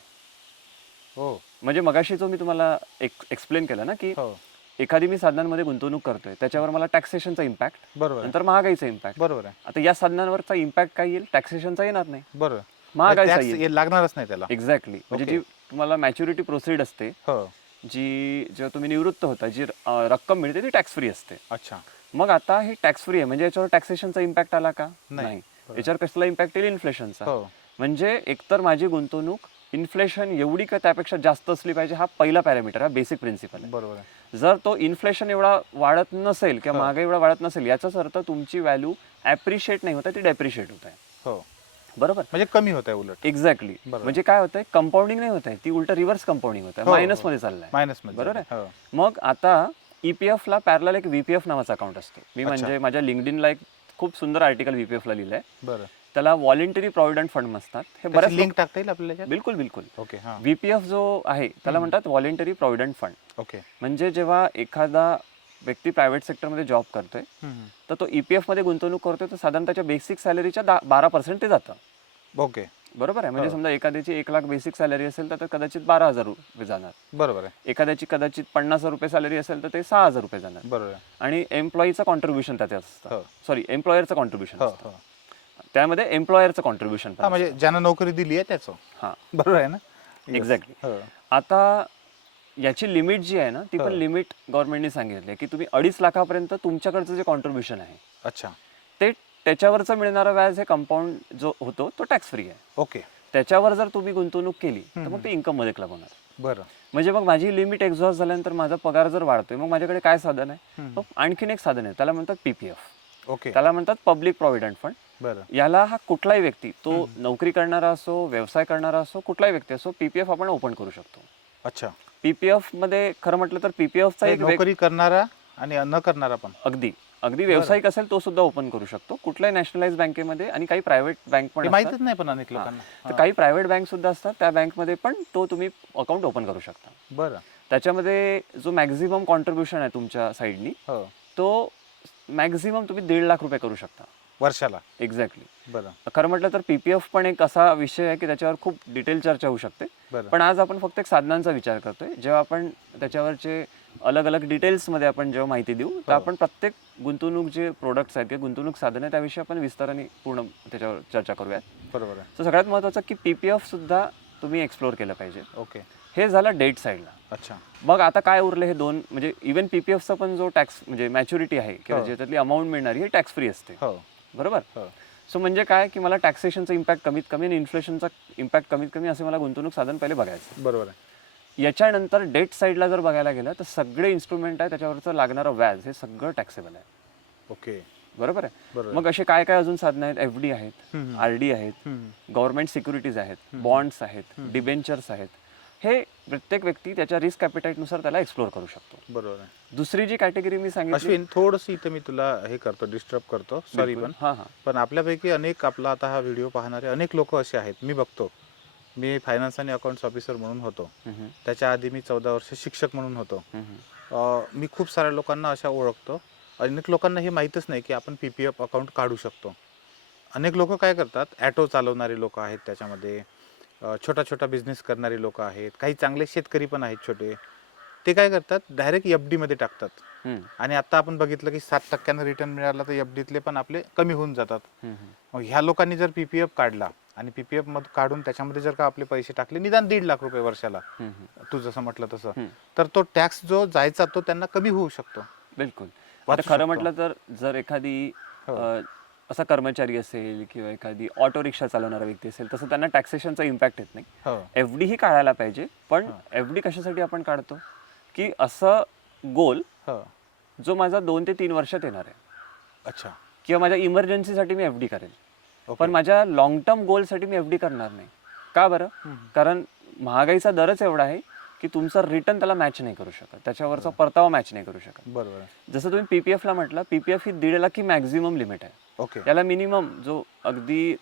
हो म्हणजे मगाशी जो मी तुम्हाला एक्सप्लेन केलं ना की हो एखादी मी साधनांमध्ये गुंतवणूक करतोय त्याच्यावर मला टॅक्सेशनचा इम्पॅक्ट बरोबर आहे. नंतर महागाईचा इम्पॅक्ट. बरोबर आहे. आता या साधनांवरचा इम्पॅक्ट काय येईल. टॅक्सेशनचा येणार नाही. बरोबर महागाईचा टॅक्स येईल. लागणारच नाही त्याला. एक्झॅक्टली. म्हणजे Okay. जी तुम्हाला मॅच्युरिटी प्रोसीड असते हो जी जेव्हा तुम्ही निवृत्त होता जी रक्कम मिळते ती टॅक्स फ्री असते. अच्छा मग आता हे टॅक्स फ्री आहे म्हणजे याच्यावर टॅक्सेशनचा इम्पॅक्ट आला का. नाही. याच्यावर कसला इम्पॅक्ट येईल इन्फ्लेशनचा. हो म्हणजे एकतर माझी गुंतवणूक इन्फ्लेशन एवढी का त्यापेक्षा जास्त असली पाहिजे हा पहिला पॅरामीटर हा बेसिक प्रिन्सिपल आहे. बरोबर आहे. जर तो इन्फ्लेशन एवढा वाढत नसेल किंवा महागाई एवढा वाढत नसेल याचाच अर्थ तुमची व्हॅल्यू ॲप्रिशिएट नाही होत आहे ती डेप्रिशिएट होत आहे. हो बरोबर. म्हणजे कमी होत आहे उलट. एक्झॅक्टली. बरोबर. म्हणजे काय होतंय कंपाऊंडिंग नाही होत आहे ती उलट रिव्हर्स कंपाऊंडिंग होत आहे. हो, मायनस हो. मध्ये चाललाय. मायनस मध्ये बरोबर आहे. हो मग आता EPF ला पॅरलल एक VPF नावाचा अकाउंट असतो. मी म्हणजे माझ्या लिंक्डइनला एक खूप सुंदर आर्टिकल VPF ला लिहिलंय. बरं त्याला व्हॉलेंटरी प्रॉव्हिडंट फंड म्हणतात. हे बऱ्याच लिंक टाकता येईल आपल्याला याच्यात? बिलकुल बिलकुल. ओके हां VPF जो आहे त्याला म्हणतात व्हॉलेंटरी प्रॉव्हिडंट फंड. ओके म्हणजे जेव्हा एखादा व्यक्ती प्रायव्हेट सेक्टरमध्ये जॉब करतोय तर तो EPF मध्ये गुंतवणूक करतोय तर साधारण त्याच्या बेसिक सॅलरीच्या 12% ते जातं. ओके बरोबर आहे. म्हणजे समजा एखाद्याची 1 लाख बेसिक सॅलरी असेल तर कदाचित 12,000 रुपये जाणार. बरोबर आहे. एखाद्याची कदाचित 50,000 रुपये सॅलरी असेल तर ते 6,000 रुपये जाणार. बरोबर आहे. आणि एम्प्लॉईचं कॉन्ट्रीब्युशन त्याच्यात असतं. हो. सॉरी एम्प्लॉयरचं कॉन्ट्रीब्युशन हो असतं. हो त्यामध्ये एम्प्लॉयरचं कॉन्ट्रीब्युशन हां म्हणजे ज्यानं नोकरी दिली आहे त्याचं. हां बरोबर आहे ना. एक्झॅक्टली. हो आता याची लिमिट जी आहे ना ती पण लिमिट गव्हर्नमेंटने सांगितली की तुम्ही 2.5 लाखापर्यंत तुमच्याकडचं जे कॉन्ट्रीब्युशन आहे अच्छा ते त्याच्यावरचं मिळणारं व्याज हे कंपाऊंड जो होतो तो टॅक्स फ्री आहे. ओके त्याच्यावर जर तुम्ही गुंतवणूक केली तर मग ते इन्कम मध्ये क्लब होणार. बरं म्हणजे मग माझी लिमिट एक्झॉस्ट झाल्यानंतर माझा पगार जर वाढतोय मग माझ्याकडे काय साधन आहे. मग आणखीन एक साधन आहे त्याला म्हणतात PPF. ओके त्याला म्हणतात पब्लिक प्रॉव्हिडंट फंड. बरं याला हा कुठलाही व्यक्ती तो नोकरी करणारा असो व्यवसाय करणारा असो कुठलाही व्यक्ती असो PPF आपण ओपन करू शकतो. अच्छा PPF मध्ये खरं म्हटलं तर PPF चा हे एक नोकरी करणारा आणि न करणारा पण अगदी अगदी व्यावसायिक असेल तो सुद्धा ओपन करू शकतो कुठल्याही नॅशनलाइज बँकेमध्ये, आणि काही प्रायव्हेट बँक पण हे असतात. माहितच नाही पण अनेक लोकांना. तर काही प्रायव्हेट बँक सुद्धा असतात, त्या बँकमध्ये पण तो तुम्ही अकाउंट ओपन करू शकता. बरं. त्याच्यामध्ये जो मॅक्झिमम कॉन्ट्रीब्युशन आहे तुमच्या साईडनी, हो. तो मॅक्झिमम तुम्ही 1.5 लाख रुपये करू शकता. वर्षाला. एक्झॅक्टली. बरं. खरं म्हटलं तर पीपीएफ पण एक असा विषय आहे की त्याच्यावर खूप डिटेल चर्चा होऊ शकते. बरं. पण आज आपण फक्त एक साधनांचा विचार करतोय. जेव्हा आपण त्याच्यावरचे अलग अलग डिटेल्समध्ये आपण जेव्हा माहिती देऊ, तर आपण प्रत्येक गुंतवणूक जे प्रोडक्ट्स आहेत किंवा गुंतवणूक साधन आहे त्याविषयी आपण विस्ताराने पूर्ण त्याच्यावर चर्चा करूयात. बरोबर आहे. तर सगळ्यात महत्त्वाचं की पीपीएफ सुद्धा तुम्ही एक्सप्लोर केलं पाहिजे. ओके. हे झालं डेट साईडला. अच्छा. मग आता काय उरले हे दोन, म्हणजे इव्हन पीपीएफचा पण जो टॅक्स म्हणजे मॅच्युरिटी आहे किंवा हो. ज्याच्यातली अमाऊंट मिळणारी ही टॅक्स फ्री असते. हो. बरोबर. हो. सो म्हणजे काय की मला टॅक्सेशनचा इम्पॅक्ट कमीत कमी आणि इन्फ्लेशनचा इम्पॅक्ट कमीत कमी असे मला गुंतवणूक साधन पहिले बघायचं. बरोबर आहे. याच्यानंतर डेट साईडला जर बघायला गेलं तर सगळे इन्स्ट्रुमेंट आहे त्याच्यावरचं लागणारं व्याज हे सगळं टॅक्सेबल आहे. ओके. बरोबर आहे. बरोबर. मग असे काय काय अजून साधनं आहेत? एफडी आहेत, हम्म. आरडी आहेत, हम्म. गव्हर्नमेंट सिक्युरिटीज आहेत, बॉन्ड्स आहेत, डिबेंचर्स आहेत. हे प्रत्येक व्यक्ती त्याच्या रिस्क ॲपिटाईटनुसार त्याला एक्सप्लोर करू शकतो. बरोबर आहे. दुसरी जी कॅटेगरी मी सांगितली, अश्विन थोडंसं इथं मी तुला हे करतो, डिस्टर्ब करतो, सॉरी. पण हां हां पण आपल्यापैकी अनेक, आपला आता हा व्हिडिओ पाहणारे अनेक लोक असे आहेत, मी बघतो. मी फायनान्स आणि अकाउंट्स ऑफिसर म्हणून होतो, त्याच्या आधी मी 14 वर्ष शिक्षक म्हणून होतो. मी खूप साऱ्या लोकांना अशा ओळखतो. अनेक लोकांना हे माहीतच नाही की आपण PPF अकाउंट काढू शकतो. अनेक लोक काय करतात, ॲटो चालवणारे लोक आहेत त्याच्यामध्ये, छोटा छोटा बिझनेस करणारे लोक आहेत, काही चांगले शेतकरी पण आहेत छोटे. ते काय करतात, डायरेक्ट FD मध्ये टाकतात. आणि आता आपण बघितलं की 7% रिटर्न मिळाला तर FD तले पण आपले कमी होऊन जातात. मग ह्या लोकांनी जर PPF काढला आणि PPF मध्ये काढून त्याच्यामध्ये जर का आपले पैसे टाकले, निदान 1.5 लाख रुपये वर्षाला, तू जसं म्हटलं तसं, तर तो टॅक्स जो जायचा तो त्यांना कमी होऊ शकतो. बिलकुल. आता खरं म्हटलं तर जर एखादी असा कर्मचारी असेल किंवा एखादी ऑटो रिक्षा चालवणारा व्यक्ती असेल, तसं त्यांना टॅक्सेशनचा इम्पॅक्ट येत नाही. FD ही काढायला पाहिजे. पण FD कशासाठी आपण काढतो की असं गोल जो माझा 2 ते 3 वर्षात येणार आहे. अच्छा. किंवा माझ्या इमर्जन्सीसाठी मी FD करेल, पण माझ्या लॉंग टर्म गोलसाठी मी FD करणार नाही. का बरं? कारण महागाईचा दरच एवढा आहे की तुमचा रिटर्न त्याला मॅच नाही करू शकत, त्याच्यावरचा परतावा मॅच नाही करू शकत. बरोबर. जसं तुम्ही PPF ला म्हटलं, PPF ही 1.5 लाख ही मॅक्झिमम लिमिट आहे. ओके. त्याला मिनिमम जो अगदी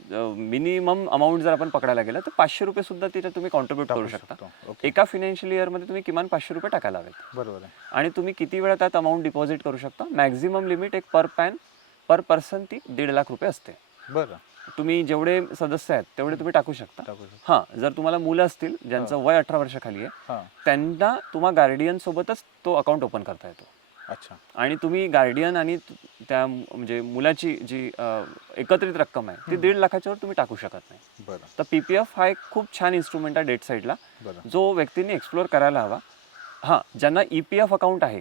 मिनिमम अमाऊंट जर आपण पकडायला गेलं तर 500 रुपये सुद्धा त्याच्यात तुम्ही कॉन्ट्रीब्यूट करू शकता. एका फायनान्शियल इयरमध्ये तुम्ही किमान 500 रुपये टाकायला हवेत. बरोबर आहे. आणि तुम्ही किती वेळा त्यात अमाऊंट डिपॉझिट करू शकता. मॅक्झिमम लिमिट एक पर पर्सन ती 1.5 लाख रुपये असते. बरं. तुम्ही जेवढे सदस्य आहेत तेवढे तुम्ही टाकू शकता. हां, जर तुम्हाला मुलं असतील ज्यांचं वय 18 वर्षाखाली आहे, त्यांना तुम्हा गार्डियन सोबतच तो अकाउंट ओपन करता येतो. अच्छा. आणि तुम्ही गार्डियन आणि त्या म्हणजे मुलाची जी एकत्रित रक्कम आहे ती 1.5 लाखाच्या वर तुम्ही टाकू शकत नाही. बरं. तर PPF हा एक खूप छान इन्स्ट्रुमेंट आहे डेट साईडला, जो व्यक्तींनी एक्सप्लोर करायला हवा. हां, ज्यांना EPF अकाउंट आहे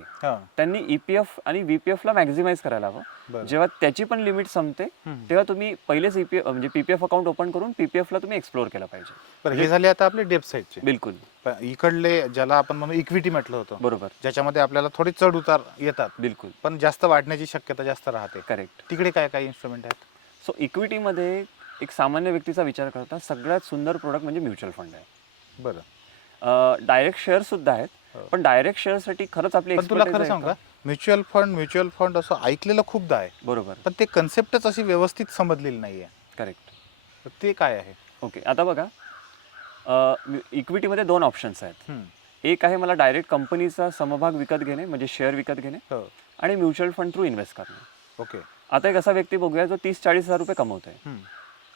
त्यांनी EPF आणि VPF ला मॅक्झिमाइज करायला हवं. जेव्हा त्याची पण लिमिट संपते तेव्हा तुम्ही पहिलेच म्हणजे PPF अकाउंट ओपन करून PPF ला तुम्ही एक्सप्लोर केलं पाहिजे. पण हे झाले आता आपले डेप्थ साईडचे. बिलकुल. इकडले ज्याला आपण म्हणू इक्विटी म्हटलं होतं, बरोबर, ज्याच्यामध्ये आपल्याला थोडे चढ उतार येतात, बिलकुल, पण जास्त वाढण्याची शक्यता जास्त राहते. करेक्ट. तिकडे काय काय इन्स्ट्रुमेंट आहेत? सो इक्विटीमध्ये एक सामान्य व्यक्तीचा विचार करता सगळ्यात सुंदर प्रोडक्ट म्हणजे म्युच्युअल फंड आहे. बरं. डायरेक्ट शेअर सुद्धा आहेत, पण डायरेक्ट शेअरसाठी खरंच आपली तुला खरं सांग का, म्युच्युअल फंड असं ऐकलेलं खूपदा आहे. बरोबर. पण ते कन्सेप्टच अशी व्यवस्थित समजलेली नाहीये. करेक्ट. तर ते काय आहे? ओके, आता बघा, इक्विटीमध्ये 2 ऑप्शन्स आहेत. एक आहे मला डायरेक्ट कंपनीचा समभाग विकत घेणे म्हणजे शेअर विकत घेणे, आणि म्युच्युअल फंड थ्रू इन्व्हेस्ट करणे. ओके. आता एक असा व्यक्ती बघूया जो 30-40 हजार रुपये कमवतोय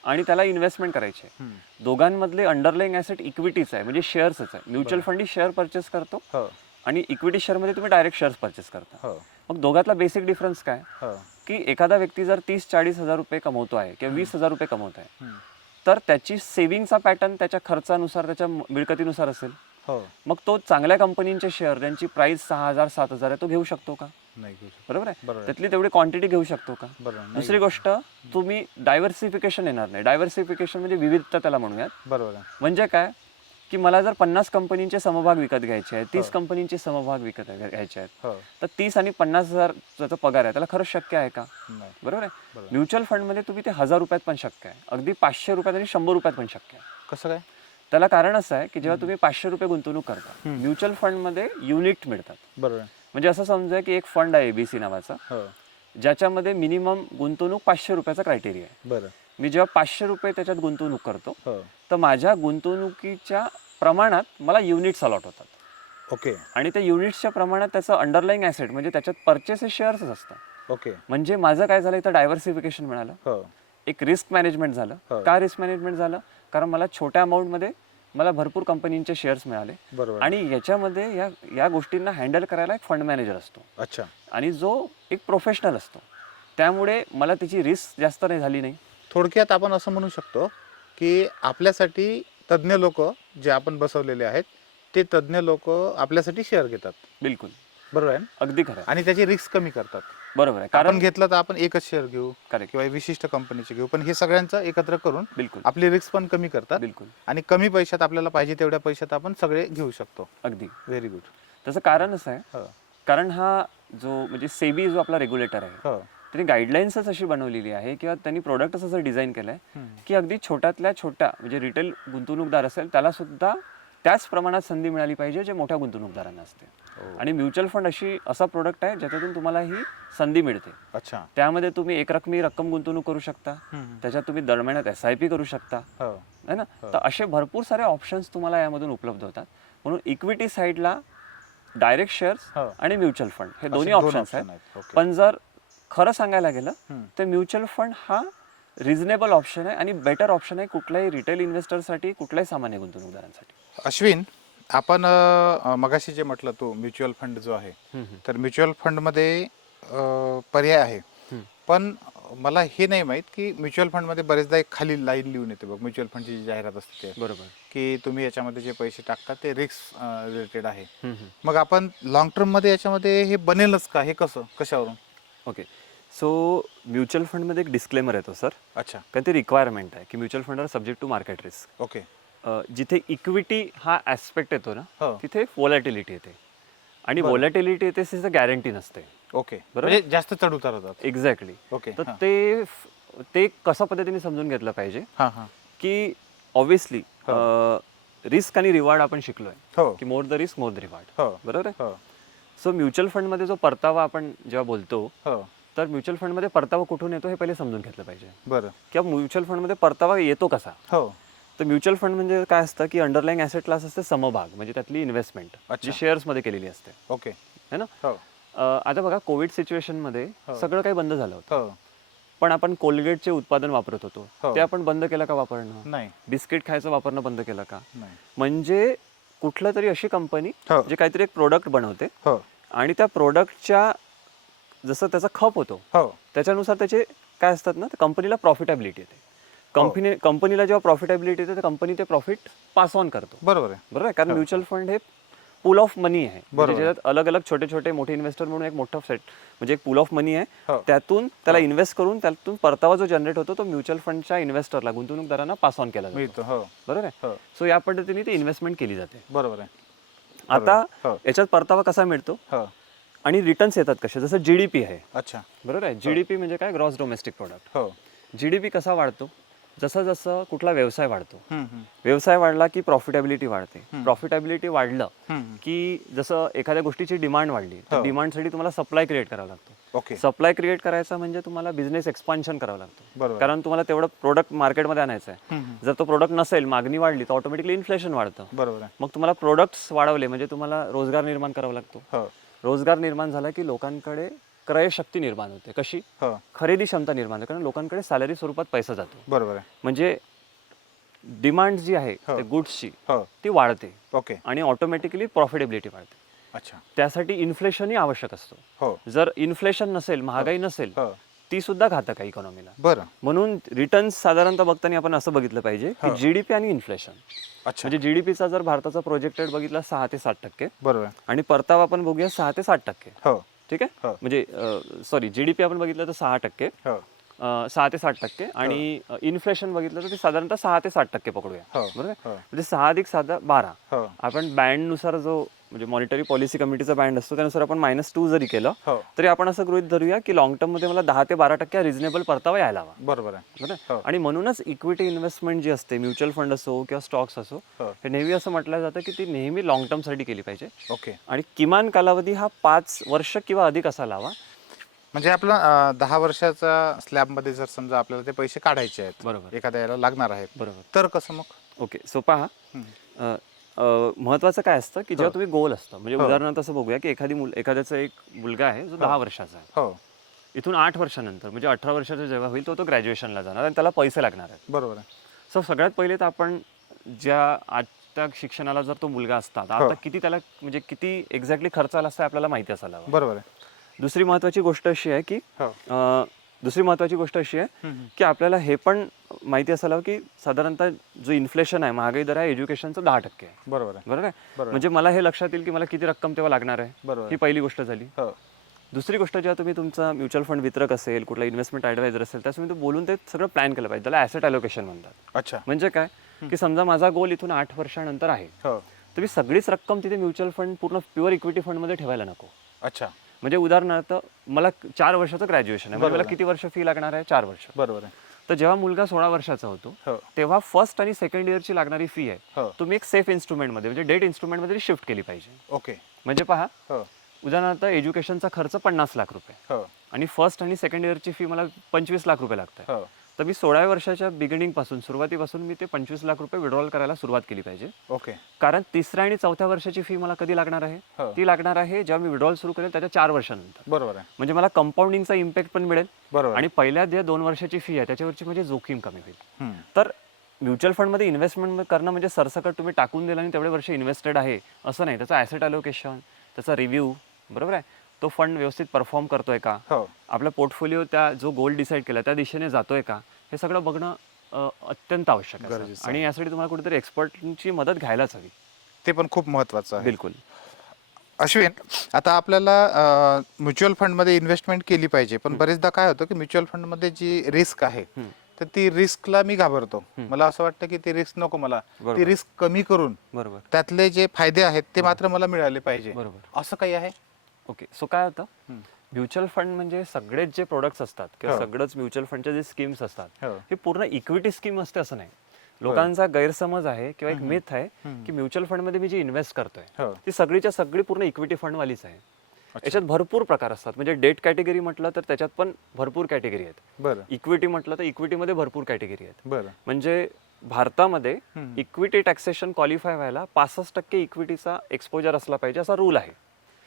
आणि त्याला इन्व्हेस्टमेंट करायची आहे. दोघांमधले अंडरलाईंग ॲसेट इक्विटीच आहे म्हणजे शेअर्सच आहे. म्युच्युअल फंड ही शेअर परचेस करतो आणि इक्विटी शेअरमध्ये तुम्ही डायरेक्ट शेअर्स परचेस करता. मग दोघातला बेसिक डिफरन्स काय की एखादा व्यक्ती जर 30-40 हजार रुपये कमवतो आहे किंवा 20 हजार रुपये कमवत आहे, तर त्याची सेव्हिंगचा पॅटर्न त्याच्या खर्चानुसार त्याच्या मिळकतीनुसार असेल. मग तो चांगल्या कंपनीचे शेअर ज्यांची प्राइस 6,000-7,000 आहे तो घेऊ शकतो का? नाही घेऊ शकतो. बरोबर आहे. त्यातली तेवढी क्वांटिटी घेऊ शकतो का? दुसरी गोष्ट, तुम्ही डायव्हर्सिफिकेशन येणार नाही. डायव्हर्सिफिकेशन म्हणजे विविधता त्याला म्हणूयात. बरोबर. म्हणजे काय की मला जर 50 कंपनीचे समभाग विकत घ्यायचे आहेत, 30 कंपनीचे समभाग विकत घ्यायचे आहेत, तर 30 आणि 50,000चा पगार आहे त्याला खरंच शक्य आहे का? बरोबर आहे. म्युच्युअल फंडमध्ये तुम्ही ते 1000 रुपयात पण शक्य आहे, अगदी 500 रुपयात आणि 100 रुपयात पण शक्य आहे. कसं काय? त्याला कारण असं आहे की जेव्हा तुम्ही 500 रुपये गुंतवणूक करता, म्युच्युअल फंडमध्ये युनिट मिळतात. बरोबर. म्हणजे असं समजा की एक फंड आहे ABC नावाचा, हो ज्याच्यामध्ये मिनिमम गुंतवणूक 500 रुपयाचा क्रायटेरिया आहे. बरं मी जेव्हा 500 रुपये त्याच्यात गुंतवणूक करतो, हो तर माझ्या गुंतवणुकीच्या प्रमाणात मला युनिट्स अलॉट होतात. ओके आणि त्या युनिट्सच्या प्रमाणात त्याचं अंडरलाईंग ॲसेट म्हणजे त्याच्यात परचेसेस शेअर्सच असतात. ओके म्हणजे माझं काय झालं, इथं डायव्हर्सिफिकेशन मिळालं, हो एक रिस्क मॅनेजमेंट झालं. हो. का रिस्क मॅनेजमेंट झालं? कारण मला छोट्या अमाऊंटमध्ये मला भरपूर कंपनींचे शेअर्स मिळाले. बरोबर आणि याच्यामध्ये या गोष्टींना हँडल करायला एक फंड मॅनेजर असतो अच्छा आणि जो एक प्रोफेशनल असतो. त्यामुळे मला त्याची रिस्क जास्त नाही झाली नाही. थोडक्यात आपण असं म्हणू शकतो की आपल्यासाठी तज्ज्ञ लोक जे आपण बसवलेले आहेत ते तज्ज्ञ लोक आपल्यासाठी शेअर घेतात. बिलकुल बरोबर आहे ना? अगदी खरं आहे. आणि त्याची रिस्क कमी करतात. बरोबर आहे. आपण कारण घेतलं तर आपण एकच शेअर घेऊ करेक्ट. किंवा विशिष्ट कंपनीचे घेऊ, पण हे सगळ्यांचं एकत्र करून बिलकुल आपली रिस्क पण कमी करतात बिलकुल आणि कमी पैशात आपल्याला पाहिजे तेवढ्या पैशात आपण सगळे घेऊ शकतो. अगदी. Very good. त्याचं कारण असं आहे, हो कारण हा जो म्हणजे सेबी जो आपला रेग्युलेटर आहे, हो त्यांनी गाईडलाईन्सच अशी बनवलेली आहे किंवा त्यांनी प्रोडक्टच असं डिझाईन केलं आहे की अगदी छोट्यातल्या छोट्या म्हणजे रिटेल गुंतवणूकदार असेल त्याला सुद्धा त्याच प्रमाणात संधी मिळाली पाहिजे जे मोठ्या गुंतवणूकदारांना असते. आणि म्युच्युअल फंड असा प्रोडक्ट आहे ज्याच्यातून तुम्हाला ही संधी मिळते. अच्छा त्यामध्ये तुम्ही एक रकमी रक्कम गुंतवणूक करू शकता, हम्म. त्याच्यात तुम्ही दर महिन्यात SIP करू शकता, हो है ना. तर असे भरपूर सारे ऑप्शन्स तुम्हाला यामधून उपलब्ध होतात. म्हणून इक्विटी साईडला डायरेक्ट शेअर्स हो. आणि म्युच्युअल फंड हे असे दोन्ही दोन ऑप्शन्स option आहेत. ओके. पण जर खरं सांगायला गेलं हम्म. तर म्युच्युअल फंड हा रिझनेबल ऑप्शन आहे आणि बेटर ऑप्शन आहे कुठल्याही रिटेल इन्व्हेस्टरसाठी, कुठल्याही सामान्य गुंतवणूकदारांसाठी. अश्विन, आपण मगाशी जे म्हटलं तू म्युच्युअल फंड जो आहे तर म्युच्युअल फंडमध्ये पर्याय आहे, पण मला हे नाही माहीत की म्युच्युअल फंडमध्ये बरेचदा एक खाली लाईन लिहून येते बघ, म्युच्युअल फंडची जी जाहिरात असते ते बरोबर. की तुम्ही याच्यामध्ये जे पैसे टाकता ते रिस्क रिलेटेड आहे. मग आपण लॉंग टर्ममध्ये याच्यामध्ये हे बनेलच का, हे कसं कशावरून? ओके. सो म्युच्युअल फंडमध्ये एक डिस्क्लेमर येतो सर, अच्छा कारण ते रिक्वायरमेंट आहे की mutual fund are subject to market risk. Okay जिथे इक्विटी हा ॲस्पेक्ट येतो ना, हो. तिथे व्हॉलॅटिलिटी येते आणि बरं. व्हॉलॅटिलिटी येते तिचं गॅरंटी नसते. ओके बरोबर. म्हणजे जास्त चढ उतार होतात. एक्झॅक्टली. ओके तर ते कशा पद्धतीने समजून घेतलं पाहिजे हां हां की ऑब्व्हियसली रिस्क आणि रिवॉर्ड आपण शिकलोय हो की more the risk more the reward. हो बरोबर आहे. हो सो म्युच्युअल फंडमध्ये जो परतावा आपण जेव्हा बोलतो, हो तर म्युच्युअल फंडमध्ये परतावा कुठून येतो हे पहिले समजून घेतलं पाहिजे. बरं किंवा म्युच्युअल फंडमध्ये परतावा येतो कसा. हो तर म्युच्युअल फंड म्हणजे काय असतं की अंडरलाईंग ॲसेट क्लास असते समभाग, म्हणजे त्यातली इन्व्हेस्टमेंट अच्छा. जी शेअर्समध्ये केलेली असते, ओके है ना. हो आता बघा कोविड सिच्युएशनमध्ये हो. सगळं काही बंद झालं होतं, हो पण आपण कोलगेटचे उत्पादन वापरत होतो, हो. ते आपण बंद केलं का वापरणं? नाही बिस्किट खायचं वापरणं बंद केलं का? नाही म्हणजे कुठलं तरी अशी कंपनी हो जे काहीतरी एक प्रोडक्ट बनवते हो आणि त्या प्रोडक्टच्या जसं त्याचा खप होतो हो त्याच्यानुसार त्याचे काय असतात ना, कंपनीला प्रॉफिटेबिलिटी येते. कंपनीला जेव्हा प्रॉफिटेबिलिटी येते तर कंपनी ते प्रॉफिट पास ऑन करतो. बरोबर आहे. बरोबर आहे. कारण म्युच्युअल फंड हे पूल ऑफ मनी आहे, म्हणजे बरोबर. ज्याच्यात अलग अलग छोटे छोटे मोठे इन्व्हेस्टर म्हणून एक मोठं सेट म्हणजे एक पूल ऑफ मनी आहे. हो. त्यातून त्याला इन्व्हेस्ट करून त्यातून परतावा जो जनरेट होतो तो म्युच्युअल फंडच्या इन्व्हेस्टरला, गुंतवणूकदारांना पास ऑन केला जातो. मिळतो हो बरोबर आहे. हो सो या पद्धतीने ती इन्व्हेस्टमेंट केली जाते. बरोबर आहे. आता हो याच्यात परतावा कसा मिळतो हो आणि रिटर्न्स येतात कसे, जसं GDP आहे. अच्छा बरोबर आहे. GDP म्हणजे काय, ग्रॉस डोमेस्टिक प्रोडक्ट. हो GDP कसा वाढतो, जसं जसं कुठला व्यवसाय वाढतो, हम्म. व्यवसाय वाढला की प्रॉफिटेबिलिटी वाढते, प्रॉफिटेबिलिटी वाढलं हम्म. की जसं एखाद्या गोष्टीची डिमांड वाढली तर हो. डिमांडसाठी तुम्हाला सप्लाय क्रिएट करावा लागतो. ओके सप्लाय क्रिएट करायचा म्हणजे तुम्हाला बिझनेस एक्सपान्शन करावं लागतो, बरोबर. कारण तुम्हाला तेवढं प्रोडक्ट मार्केटमध्ये आणायचं आहे. हम्म. जर तो प्रोडक्ट नसेल, मागणी वाढली तर ऑटोमॅटिकली इन्फ्लेशन वाढतं. बरोबर आहे. मग तुम्हाला प्रोडक्ट्स वाढवले म्हणजे तुम्हाला रोजगार निर्माण करावा लागतो. हो रोजगार निर्माण झाला की लोकांकडे क्रयशक्ती निर्माण होते. कशी? हो खरेदी क्षमता निर्माण होते, कारण लोकांकडे सॅलरी स्वरूपात पैसा जातो. बरोबर आहे. म्हणजे डिमांड जी आहे हो. ते गुड्सची हो ती वाढते ओके आणि ऑटोमॅटिकली प्रॉफिटेबिलिटी वाढते. अच्छा त्यासाठी इन्फ्लेशनही आवश्यक असतो. हो जर इन्फ्लेशन नसेल, महागाई नसेल, हो ती सुद्धा घातक आहे इकॉनॉमीला. बरं म्हणून रिटर्न्स साधारणतः बघताना आपण असं बघितलं पाहिजे की हो. GDP आणि इन्फ्लेशन, अच्छा म्हणजे GDPचा जर भारताचा प्रोजेक्टेड बगितला 6 ते 7% बरोबर आहे. आणि परतावा आपण बघूया 6 ते 7%. हो ठीक आहे. हो. म्हणजे सॉरी, GDP आपण बघितलं तर 6%, हो 6 ते 7% आणि इन्फ्लेशन बघितलं तर ते साधारणतः 6 ते 7% पकडूया. हो बरोबर आहे. हो म्हणजे 6 अधिक 7 12. हो आपण बँडनुसार जो म्हणजे मॉनिटरी पॉलिसी कमिटीचा बँड असतो त्यानुसार आपण -2 जरी केलं हो तरी आपण असं गृहीत धरूया की लॉंग टर्ममध्ये मला 10 ते 12% रिझनेबल परतावा यायला हवा. बरोबर आहे. बरोबर. हो आणि म्हणूनच इक्विटी इन्व्हेस्टमेंट जी असते म्युच्युअल फंड असो किंवा स्टॉक्स असो हो हे नेहमी असं म्हटलं जातं की ती नेहमी लॉंग टर्मसाठी केली पाहिजे ओके. आणि किमान कालावधी हा 5 वर्ष किंवा अधिक असायला हवा. म्हणजे आपलं 10 वर्षाचा स्लॅबमध्ये जर समजा आपल्याला ते पैसे काढायचे आहेत, बरोबर. एखाद्या याला लागणार आहेत, बरोबर. तर कसं मग? ओके. सो पहा हम्म. महत्वाचं काय असतं की जेव्हा तुम्ही गोल असतं म्हणजे हो. उदाहरणार्थ असं बघूया की एखाद्याचा एक मुलगा आहे जो 10 वर्षाचा आहे. हो इथून 8 वर्षानंतर म्हणजे 18 वर्षाचा जेव्हा होईल तो ग्रॅज्युएशनला जाणार आणि त्याला पैसे लागणार आहेत. बरोबर आहे. सो सगळ्यात पहिले तर आपण ज्या आजच्या शिक्षणाला जर तो मुलगा असता तर आता किती त्याला म्हणजे किती एक्झॅक्टली खर्च आला असता आपल्याला माहिती असायला हवं. बरोबर आहे. दुसरी महत्वाची गोष्ट अशी आहे की की आपल्याला हे पण माहिती असायला हवं की साधारणतः जो इन्फ्लेशन आहे महागाई दर आहे एज्युकेशनचं 10% आहे. बरोबर आहे. बरोबर आहे. बरोबर. म्हणजे मला हे लक्षात येईल की मला किती रक्कम तेव्हा लागणार आहे. बरोबर. ही पहिली गोष्ट झाली. हो दुसरी गोष्ट जेव्हा तुम्ही तुमचा म्युच्युअल फंड वितरक असेल कुठला इन्व्हेस्टमेंट ॲडवायझर असेल त्यासमोर तुम्ही बोलून ते सगळं प्लॅन केलं पाहिजे. त्याला ॲसेट ॲलोकेशन म्हणतात. अच्छा. म्हणजे काय की समजा माझा गोल इथून 8 वर्षानंतर आहे हो तर मी सगळीच रक्कम तिथे म्युच्युअल फंड पूर्ण प्युअर इक्विटी फंडमध्ये ठेवायला नको. अच्छा. म्हणजे उदाहरणार्थ मला 4 वर्षाचं ग्रॅज्युएशन आहे म्हणजे मला किती वर्ष फी लागणार आहे 4 वर्ष. बरोबर आहे. तर जेव्हा मुलगा 16 वर्षाचा होतो हो तेव्हा फर्स्ट आणि सेकंड इयरची लागणारी फी आहे हो तुम्ही एक सेफ इन्स्ट्रुमेंटमध्ये म्हणजे डेट इन्स्ट्रुमेंटमध्ये शिफ्ट केली पाहिजे. ओके. म्हणजे पहा हो उदाहरणार्थ एज्युकेशनचा खर्च 50 लाख रुपये हो आणि फर्स्ट आणि सेकंड इयरची फी मला 25 लाख रुपये लागत आहे. हो तर मी 16 वर्षाच्या बिगिनिंगपासून सुरुवातीपासून मी ते 25 लाख रुपये विड्रॉल करायला सुरुवात केली पाहिजे. ओके. कारण तिसऱ्या आणि चौथ्या वर्षाची फी मला कधी लागणार आहे हो. ती लागणार आहे जेव्हा मी विड्रॉल सुरू करेल त्याच्या 4 वर्षानंतर. बरोबर आहे. म्हणजे मला कंपाऊंडिंगचा इम्पॅक्ट पण मिळेल बरोबर. आणि पहिल्या जे 2 वर्षाची फी आहे त्याच्यावरची म्हणजे जोखीम कमी होईल. हम्म. तर म्युच्युअल फंडमध्ये इन्व्हेस्टमेंट करणं म्हणजे सरसकट तुम्ही टाकून दिलं आणि तेवढे वर्ष इन्व्हेस्टेड आहे असं नाही. त्याचं ॲसेट अलोकेशन त्याचा रिव्ह्यू बरोबर आहे तो फंड व्यवस्थित परफॉर्म करतोय का हो आपला पोर्टफोलिओ त्या जो गोल डिसाईड केला त्या दिशेने जातोय का हे सगळं बघणं अत्यंत आवश्यक आहे गरजेचं आणि यासाठी तुम्हाला कुठेतरी एक्सपर्टची मदत घ्यायलाच हवी. ते पण खूप महत्त्वाचं आहे. बिलकुल. अश्विन, आता आपल्याला म्युच्युअल फंडमध्ये इन्व्हेस्टमेंट केली पाहिजे पण बरेचदा काय होतं की म्युच्युअल फंडमध्ये जी रिस्क आहे तर ती रिस्कला मी घाबरतो. मला असं वाटतं की ती रिस्क नको मला, ती रिस्क कमी करून बरोबर त्यातले जे फायदे आहेत ते मात्र मला मिळाले पाहिजे. बरोबर. असं काही आहे? ओके. सो काय होतं म्युच्युअल फंड म्हणजे सगळेच जे प्रोडक्ट्स असतात किंवा हो. सगळंच म्युच्युअल फंडच्या जे स्कीम्स असतात हो हे पूर्ण इक्विटी स्कीम असते असं नाही. लोकांचा गैरसमज आहे किंवा एक मिथ आहे की म्युच्युअल फंडमध्ये मी जी इन्व्हेस्ट करतोय हो ती सगळीच्या सगळी पूर्ण इक्विटी फंडवालीच आहे. याच्यात भरपूर प्रकार असतात म्हणजे डेट कॅटेगरी म्हटलं तर त्याच्यात पण भरपूर कॅटेगरी आहेत. बरं इक्विटी म्हटलं तर इक्विटीमध्ये भरपूर कॅटेगरी आहेत. बरं म्हणजे भारतामध्ये इक्विटी टॅक्सेशन क्वालिफाय व्हायला 65% इक्विटीचा एक्सपोजर असला पाहिजे असा रूल आहे.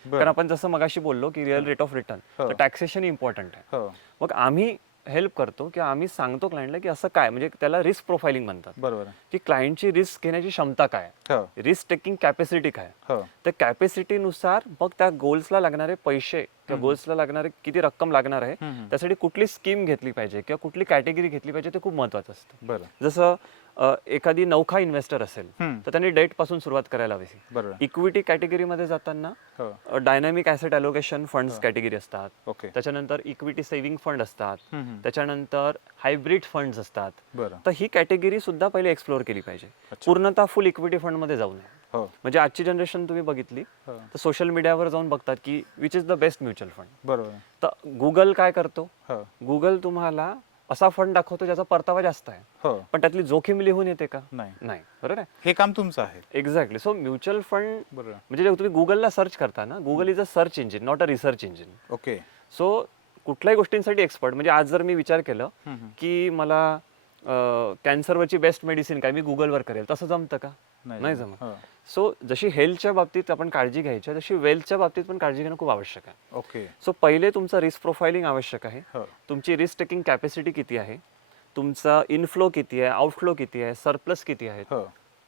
कारण आपण जसं मगाशी बोललो की रिअल रेट ऑफ रिटर्न तर टॅक्सेशन इम्पॉर्टंट आहे. हो मग आम्ही हेल्प करतो की आम्ही सांगतो क्लायंटला की असं काय म्हणजे त्याला रिस्क प्रोफाइलिंग म्हणतात बरोबर की क्लायंटची रिस्क घेण्याची क्षमता काय हो रिस्क टेकिंग कॅपॅसिटी काय हो त्या कॅपॅसिटीनुसार मग त्या गोल्सला लागणारे पैसे किंवा गोल्सला लागणारे किती रक्कम लागणार आहे त्यासाठी कुठली स्कीम घेतली पाहिजे किंवा कुठली कॅटेगरी घेतली पाहिजे ते खूप महत्वाचं असतं. बरं जसं एखादी नौखा इन्व्हेस्टर असेल तर त्यांनी डेट पासून सुरुवात करायला हवी. बरोबर इक्विटी कॅटेगरीमध्ये जाताना हो dynamic asset allocation funds category असतात. ओके त्याच्यानंतर इक्विटी सेव्हिंग फंड असतात. हम्म. त्याच्यानंतर हायब्रिड फंड्स असतात. बरं तर ही कॅटेगरी सुद्धा पहिले एक्सप्लोर केली पाहिजे. पूर्णतः फुल इक्विटी फंड मध्ये जाऊ नये. हो म्हणजे आजची जनरेशन तुम्ही बघितली हो तर सोशल मीडियावर जाऊन बघतात की which is the best mutual fund. बरोबर तर गुगल काय करतो हो गुगल तुम्हाला असा फंड दाखवतो ज्याचा परतावा जास्त आहे हो पण त्यातली जोखीम लिहून येते का नाही नाही. बरोबर आहे. हे काम तुमचं आहे. एक्झॅक्टली. सो म्युच्युअल फंड बरोबर म्हणजे जेव्हा तुम्ही गुगलला सर्च करता ना Google is a search engine not a research engine. Okay so कुठल्याही गोष्टींसाठी एक्सपर्ट म्हणजे आज जर मी विचार केलं की मला कॅन्सरवरची बेस्ट मेडिसिन काय मी गुगलवर करेल तसं जमतं का नाही जमत. हो. सो जशी हेल्थच्या बाबतीत आपण काळजी घ्यायची तशी वेल्थच्या बाबतीत पण काळजी घेणं खूप आवश्यक आहे. ओके सो पहिले तुमचं रिस्क प्रोफाइलिंग आवश्यक आहे. हो तुमची रिस्क टेकिंग कॅपॅसिटी किती आहे तुमचा इनफ्लो किती आहे आउटफ्लो किती आहे सरप्लस किती आहेत हो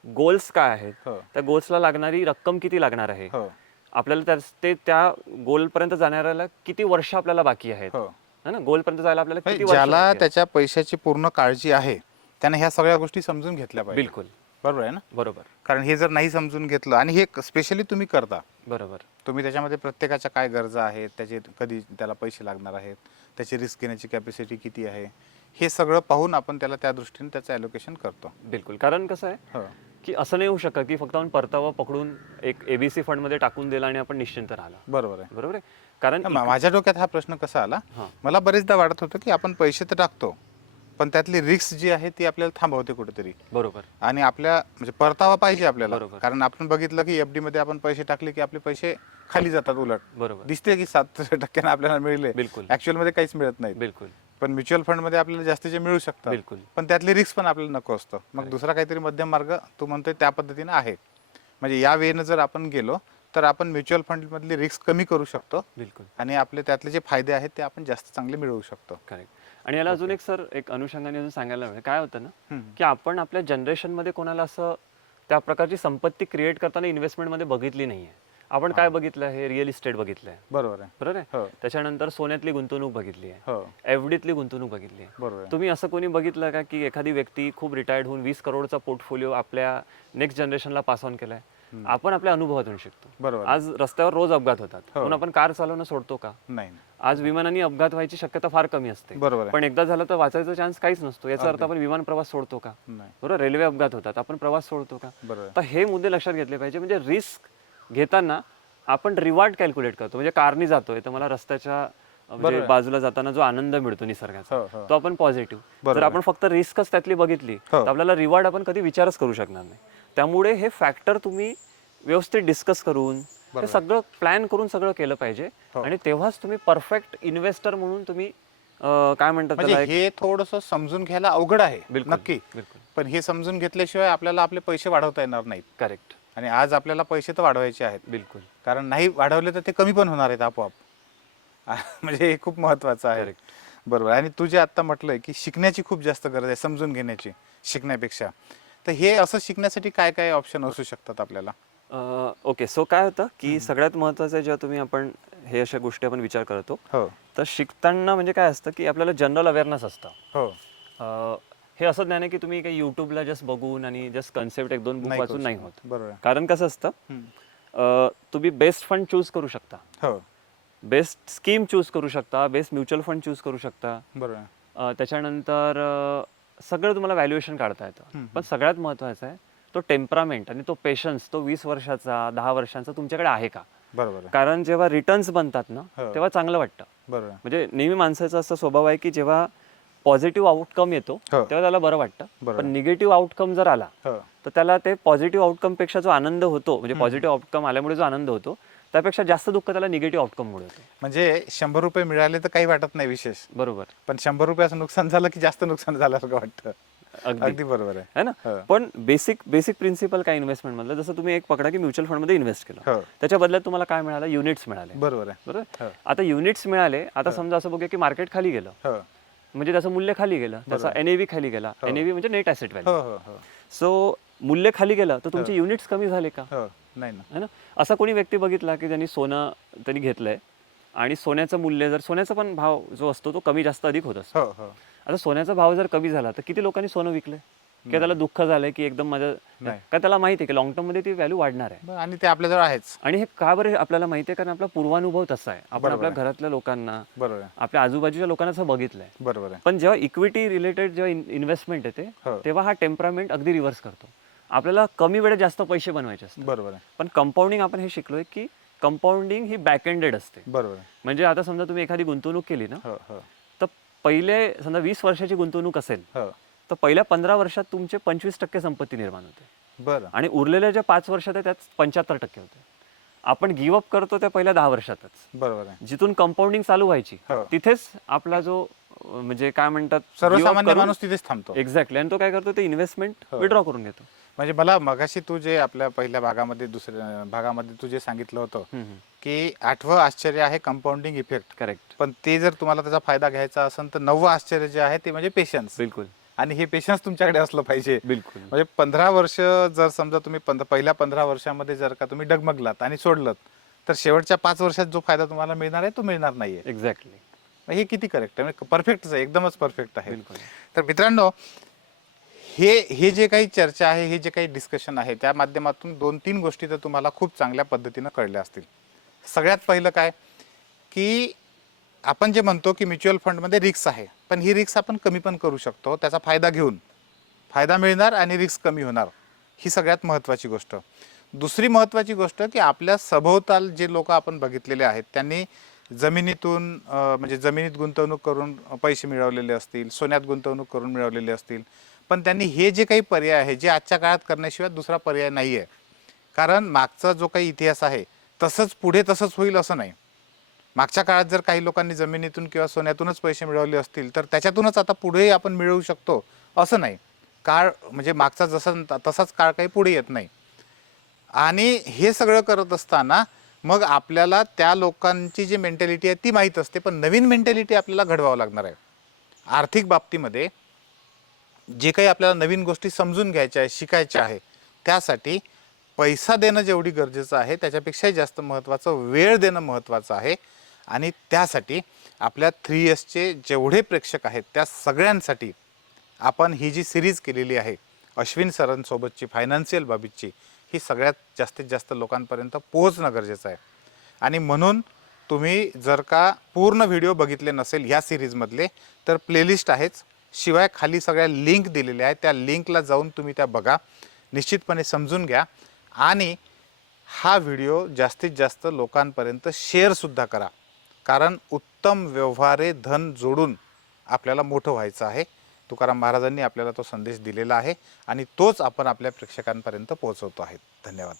गोल्स काय आहेत हो त्या गोल्सला लागणारी रक्कम किती लागणार आहे हो आपल्याला त्या गोलपर्यंत जाणाऱ्याला किती वर्ष आपल्याला बाकी आहेत हो है ना गोलपर्यंत जायला आपल्याला किती वर्ष ज्याला बाकी आहेत? त्याच्या पैशाची पूर्ण काळजी आहे त्याने ह्या सगळ्या गोष्टी समजून घेतल्या पाहिजे. बिलकुल बरोबर आहे ना. बरोबर कारण हे जर नाही समजून घेतलं आणि हे स्पेशली तुम्ही करता बरोबर तुम्ही त्याच्यामध्ये प्रत्येकाच्या काय गरजा आहेत त्याचे कधी त्याला पैसे लागणार आहेत त्याची रिस्क घेण्याची कॅपॅसिटी किती आहे हे सगळं पाहून आपण त्याला त्या दृष्टीने त्याचं ॲलोकेशन करतो. बिलकुल. कारण कसं आहे हो की असं नाही होऊ शकत की फक्त आपण परतावा पकडून एक ABC फंडमध्ये टाकून दिला आणि आपण निश्चिंत राहिला. बरोबर आहे. बरोबर आहे. कारण माझ्या डोक्यात हा प्रश्न कसा आला, हां. मला बरेचदा वाटत होतं की आपण पैसे तर टाकतो, पण त्यातली रिस्क जी आहे ती आपल्याला थांबवते कुठेतरी. बरोबर. आणि आपल्या म्हणजे परतावा पाहिजे आपल्याला, बरोबर. कारण आपण बघितलं की FD मध्ये आपण पैसे टाकले की आपले पैसे खाली जातात, उलट बरोबर. दिसते की 7% आपल्याला मिळले, बिलकुल. ऍक्च्युअल मध्ये काहीच मिळत नाही. बिलकुल. पण म्युच्युअल फंड मध्ये आपल्याला जास्तीचे मिळू शकतात. बिलकुल. पण त्यातली रिस्क पण आपल्याला नको असतं. मग दुसरा काहीतरी मध्यम मार्ग तू म्हणतोय त्या पद्धतीने आहे. म्हणजे या वेळेनं जर आपण गेलो तर आपण म्युच्युअल फंड मधली रिस्क कमी करू शकतो बिलकुल. आणि आपले त्यातले जे फायदे आहेत ते आपण जास्त चांगले मिळवू शकतो. करेक्ट. आणि याला अजून एक सर एक अनुषंगाने अजून सांगायला मिळेल. काय होतं ना, हम्म. की आपण आपल्या जनरेशनमध्ये कोणाला असं त्या प्रकारची संपत्ती क्रिएट करताना इन्व्हेस्टमेंटमध्ये बघितली नाहीये. आपण काय बघितलं हे रिअल इस्टेट बघितलंय. बरोबर आहे. बरोबर आहे. हो. त्याच्यानंतर सोन्यातली गुंतवणूक बघितली आहे. हो. एफडीतली गुंतवणूक बघितली आहे. बरोबर आहे. तुम्ही असं कोणी बघितलं का की एखादी व्यक्ती खूप रिटायर्ड होऊन 20 करोडचा पोर्टफोलिओ आपल्या नेक्स्ट जनरेशनला पास ऑन केलाय? आपण आपल्या अनुभवातून शिकतो. बरोबर. आज रस्त्यावर रोज अपघात होतात, हो. पण आपण कार चालवणं सोडतो का? नाही. आज विमानाने अपघात व्हायची शक्यता फार कमी असते, बरोबर आहे. पण एकदा झालं तर वाचायचा चान्स काहीच नसतो. याचा अर्थ आपण विमान प्रवास सोडतो का? नाही. बरोबर. रेल्वे अपघात होतात, आपण प्रवास सोडतो का? बरोबर. तर हे मुद्दे लक्षात घेतले पाहिजे. म्हणजे रिस्क घेताना आपण रिवॉर्ड कॅल्क्युलेट करतो. म्हणजे कारनी जातोय तर मला रस्त्याच्या म्हणजे बाजूला जाताना जो आनंद मिळतो निसर्गाचा, हो, हो. तो आपण पॉझिटिव्ह. जर आपण फक्त रिस्कच त्यातली बघितली हो. तर आपल्याला रिवॉर्ड आपण कधी विचारच करू शकणार नाही. त्यामुळे हे फॅक्टर तुम्ही व्यवस्थित डिस्कस करून हे सगळं प्लॅन करून सगळं केलं पाहिजे. आणि तेव्हाच तुम्ही परफेक्ट इन्व्हेस्टर म्हणून तुम्ही काय म्हणतात म्हणजे त्याला हे थोडंसं समजून घ्यायला अवघड आहे. बिलकुल. नक्की. बिलकुल. पण हे समजून घेतल्याशिवाय आपल्याला आपले पैसे वाढवता येणार नाहीत. करेक्ट. आणि आज आपल्याला पैसे तर वाढवायचे आहेत. बिलकुल. कारण नाही वाढवले तर ते कमी पण होणार आहेत आपोआप. म्हणजे हे खूप महत्वाचं आहे. Correct. बरोबर. आणि तू जे आता म्हटलंय की शिकण्याची खूप जास्त गरज आहे, समजून घेण्याची शिकण्यापेक्षा, तर हे असं शिकण्यासाठी काय काय ऑप्शन असू शकतात आपल्याला? ओके. सो काय होतं की सगळ्यात महत्त्वाचं जेव्हा तुम्ही आपण हे अशा गोष्टी आपण विचार करतो हो. तर शिकताना म्हणजे काय असतं की आपल्याला जनरल अवेअरनेस असतं. हो. हे असं ज्ञान आहे की तुम्ही काही युट्यूबला जस्ट बघून आणि जस्ट कन्सेप्ट एक दोन बुक नाही वाचून करू नाही शकत. होत. बरोबर आहे. कारण कसं असतं, तुम्ही बेस्ट फंड चूज करू शकता, हो. बेस्ट स्कीम चूज करू शकता, बेस्ट म्युच्युअल फंड चूज करू शकता. बरोबर आहे. त्याच्यानंतर सगळं तुम्हाला व्हॅल्युएशन काढता येतं. पण सगळ्यात महत्त्वाचं आहे तो टेम्परामेंट आणि तो पेशन्स, तो 20 वर्षाचा 10 वर्षांचा तुमच्याकडे आहे का? बरोबर आहे. कारण जेव्हा रिटर्न्स बनतात ना हो. तेव्हा चांगलं वाटतं. बरोबर आहे. म्हणजे नेहमी माणसाचा असा स्वभाव आहे की जेव्हा पॉझिटिव्ह आउटकम येतो हो. तेव्हा त्याला बरं वाटतं. बरोबर. पण निगेटिव्ह आउटकम जर आला हो. तर त्याला ते पॉझिटिव्ह आउटकम पेक्षा जो आनंद होतो, म्हणजे पॉझिटिव्ह आउटकम आल्यामुळे जो आनंद होतो त्यापेक्षा जास्त दुःख त्याला निगेटिव्ह आउटकम मुळे होतं. म्हणजे 100 रुपये मिळाले तर काही वाटत नाही विशेष, बरोबर. पण 100 रुपयाचं नुकसान झालं की जास्त नुकसान झाल्यासारखं वाटतं. अगदी बरोबर आहे. है ना. हो. पण बेसिक प्रिन्सिपल काय इन्व्हेस्टमेंट मधलं, जसं तुम्ही एक पकडा की म्युच्युअल फंड मध्ये इन्व्हेस्ट केलं, हो. त्याच्या बदल्यात तुम्हाला काय मिळालं? युनिट्स मिळाले. बरोबर आहे. बरोबर. हो. आता युनिट्स मिळाले, आता समजा असं बघूया की मार्केट खाली गेलं, हो. म्हणजे त्याचं मूल्य खाली गेलं, त्याचा NAV खाली गेला. NAV म्हणजे नेट ॲसेट हो. व्हॅल्यू. हो. हो. सो मूल्य खाली गेलं तर तुमचे युनिट्स कमी झाले का? हो. नाही ना. है ना. असा कोणी व्यक्ती बघितला की ज्यांनी सोनं त्यांनी घेतलंय आणि सोन्याचं मूल्य, जर सोन्याचा पण भाव जो असतो तो कमी जास्त अधिक होत असतो. हो. हो. आता सोन्याचा भाव जर कमी झाला तर किती लोकांनी सोनं विकलंय? किंवा त्याला दुःख झालंय की एकदम माझं, नाही. का त्याला माहिती आहे की लॉंग टर्म मध्ये ती व्हॅल्यू वाढणार आहे. आणि ते आपल्याजवळ आहेच. आणि हे का बरं आपल्याला माहिती आहे? कारण आपला पूर्वानुभव तसा आहे. आपण बरोबर आपल्या घरातल्या लोकांना, बरोबर आहे. आपल्या आजूबाजूच्या लोकांना असं बघितलंय. बरोबर आहे. पण जेव्हा इक्विटी रिलेटेड जेव्हा इन्व्हेस्टमेंट येते हो. तेव्हा हा टेम्परामेंट अगदी रिव्हर्स करतो. आपल्याला कमी वेळेत जास्त पैसे बनवायचे असतात. बरोबर आहे. पण कंपाऊंडिंग आपण हे शिकलोय की कंपाऊंडिंग ही बॅक एंडेड असते. बरोबर आहे. म्हणजे आता समजा तुम्ही एखादी गुंतवणूक केली ना, हो. हो. तर पहिले समजा 20 वर्षाची गुंतवणूक असेल हो. तर पहिल्या 15 वर्षात तुमचे 25% संपत्ती निर्माण होते बरं. आणि उरलेल्या ज्या 5 वर्षात आहे त्यात 75% होते. आपण गिव्ह अप करतो त्या पहिल्या 10 वर्षातच. बरोबर आहे. जिथून कंपाऊंडिंग चालू व्हायची हो. तिथेच आपला जो म्हणजे काय म्हणतात, सर्वसामान्य माणूस तिथेच थांबतो. एक्झॅक्टली. आणि तो काय करतो, ते इन्व्हेस्टमेंट विड्रॉ करून घेतो. म्हणजे मला मगाशी तू जे आपल्या पहिल्या भागामध्ये दुसऱ्या भागामध्ये तू जे सांगितलं होतं की 8वं आश्चर्य आहे कंपाऊंडिंग इफेक्ट. करेक्ट. पण ते जर तुम्हाला त्याचा फायदा घ्यायचा असेल तर 9वं आश्चर्य जे आहे ते म्हणजे पेशन्स. बिलकुल. आणि हे पेशन्स तुमच्याकडे असलं पाहिजे. बिलकुल. म्हणजे 15 वर्ष जर समजा तुम्ही पहिल्या 15 वर्षामध्ये जर का तुम्ही डगमगलात आणि सोडलं तर शेवटच्या 5 वर्षात जो फायदा तुम्हाला मिळणार आहे तो मिळणार नाहीये. एक्झॅक्टली. हे किती करेक्ट आहे, परफेक्टच आहे, एकदमच परफेक्ट आहे. बिलकुल. तर मित्रांनो, हे जे काही चर्चा आहे, हे जे काही डिस्कशन आहे, त्या माध्यमातून 2-3 गोष्टी तर तुम्हाला खूप चांगल्या पद्धतीनं कळल्या असतील. सगळ्यात पहिलं काय की आपण जे म्हणतो की म्युच्युअल फंडमध्ये रिस्क आहे, पण ही रिस्क आपण कमी पण करू शकतो. त्याचा फायदा घेऊन फायदा मिळणार आणि रिस्क कमी होणार. ही सगळ्यात महत्त्वाची गोष्ट. दुसरी महत्त्वाची गोष्ट की आपल्या सभोवताल जे लोक आपण बघितलेले आहेत त्यांनी जमिनीतून म्हणजे जमिनीत गुंतवणूक करून पैसे मिळवलेले असतील, सोन्यात गुंतवणूक करून मिळवलेले असतील, पण त्यांनी हे जे काही पर्याय आहे जे आजच्या काळात करण्याशिवाय दुसरा पर्याय नाही आहे. कारण मागचा जो काही इतिहास आहे तसंच पुढे तसंच होईल असं नाही. मागच्या काळात जर काही लोकांनी जमिनीतून किंवा सोन्यातूनच पैसे मिळवले असतील तर त्याच्यातूनच आता पुढेही आपण मिळवू शकतो असं नाही. काळ म्हणजे मागचा जसा तसाच काळ काही पुढे येत नाही. आणि हे सगळं करत असताना मग आपल्याला त्या लोकांची जी मेंटॅलिटी आहे ती माहीत असते, पण नवीन मेंटॅलिटी आपल्याला घडवावं लागणार आहे. आर्थिक बाबतीमध्ये जे काही आपल्याला नवीन गोष्टी समजून घ्यायच्या आहे, शिकायच्या आहे, त्यासाठी पैसा देणं जेवढी गरजेचं आहे त्याच्यापेक्षाही जास्त महत्त्वाचं वेळ देणं महत्त्वाचं आहे. आणि त्यासाठी आपल्या 3Sचे जेवढे प्रेक्षक आहेत त्या सगळ्यांसाठी आपण ही जी सिरीज केलेली आहे अश्विन सरांसोबतची फायनान्शियल बाबीची, ही सगळ्यात जास्तीत जास्त लोकांपर्यंत पोहोचणं गरजेचं आहे. आणि म्हणून तुम्ही जर का पूर्ण व्हिडिओ बघितले नसेल ह्या सिरीजमधले तर प्लेलिस्ट आहेच, शिवाय खाली सगळ्या लिंक दिलेल्या आहेत, त्या लिंकला जाऊन तुम्ही त्या बघा, निश्चितपणे समजून घ्या. आणि हा व्हिडिओ जास्तीत जास्त लोकांपर्यंत शेअरसुद्धा करा. कारण उत्तम व्यवहारे धन जोडून आपल्याला मोठं व्हायचं आहे. तुकाराम महाराजांनी आपल्याला तो संदेश दिलेला आहे आणि तोच आपण आपल्या प्रेक्षकांपर्यंत पोहोचवतो आहे. धन्यवाद.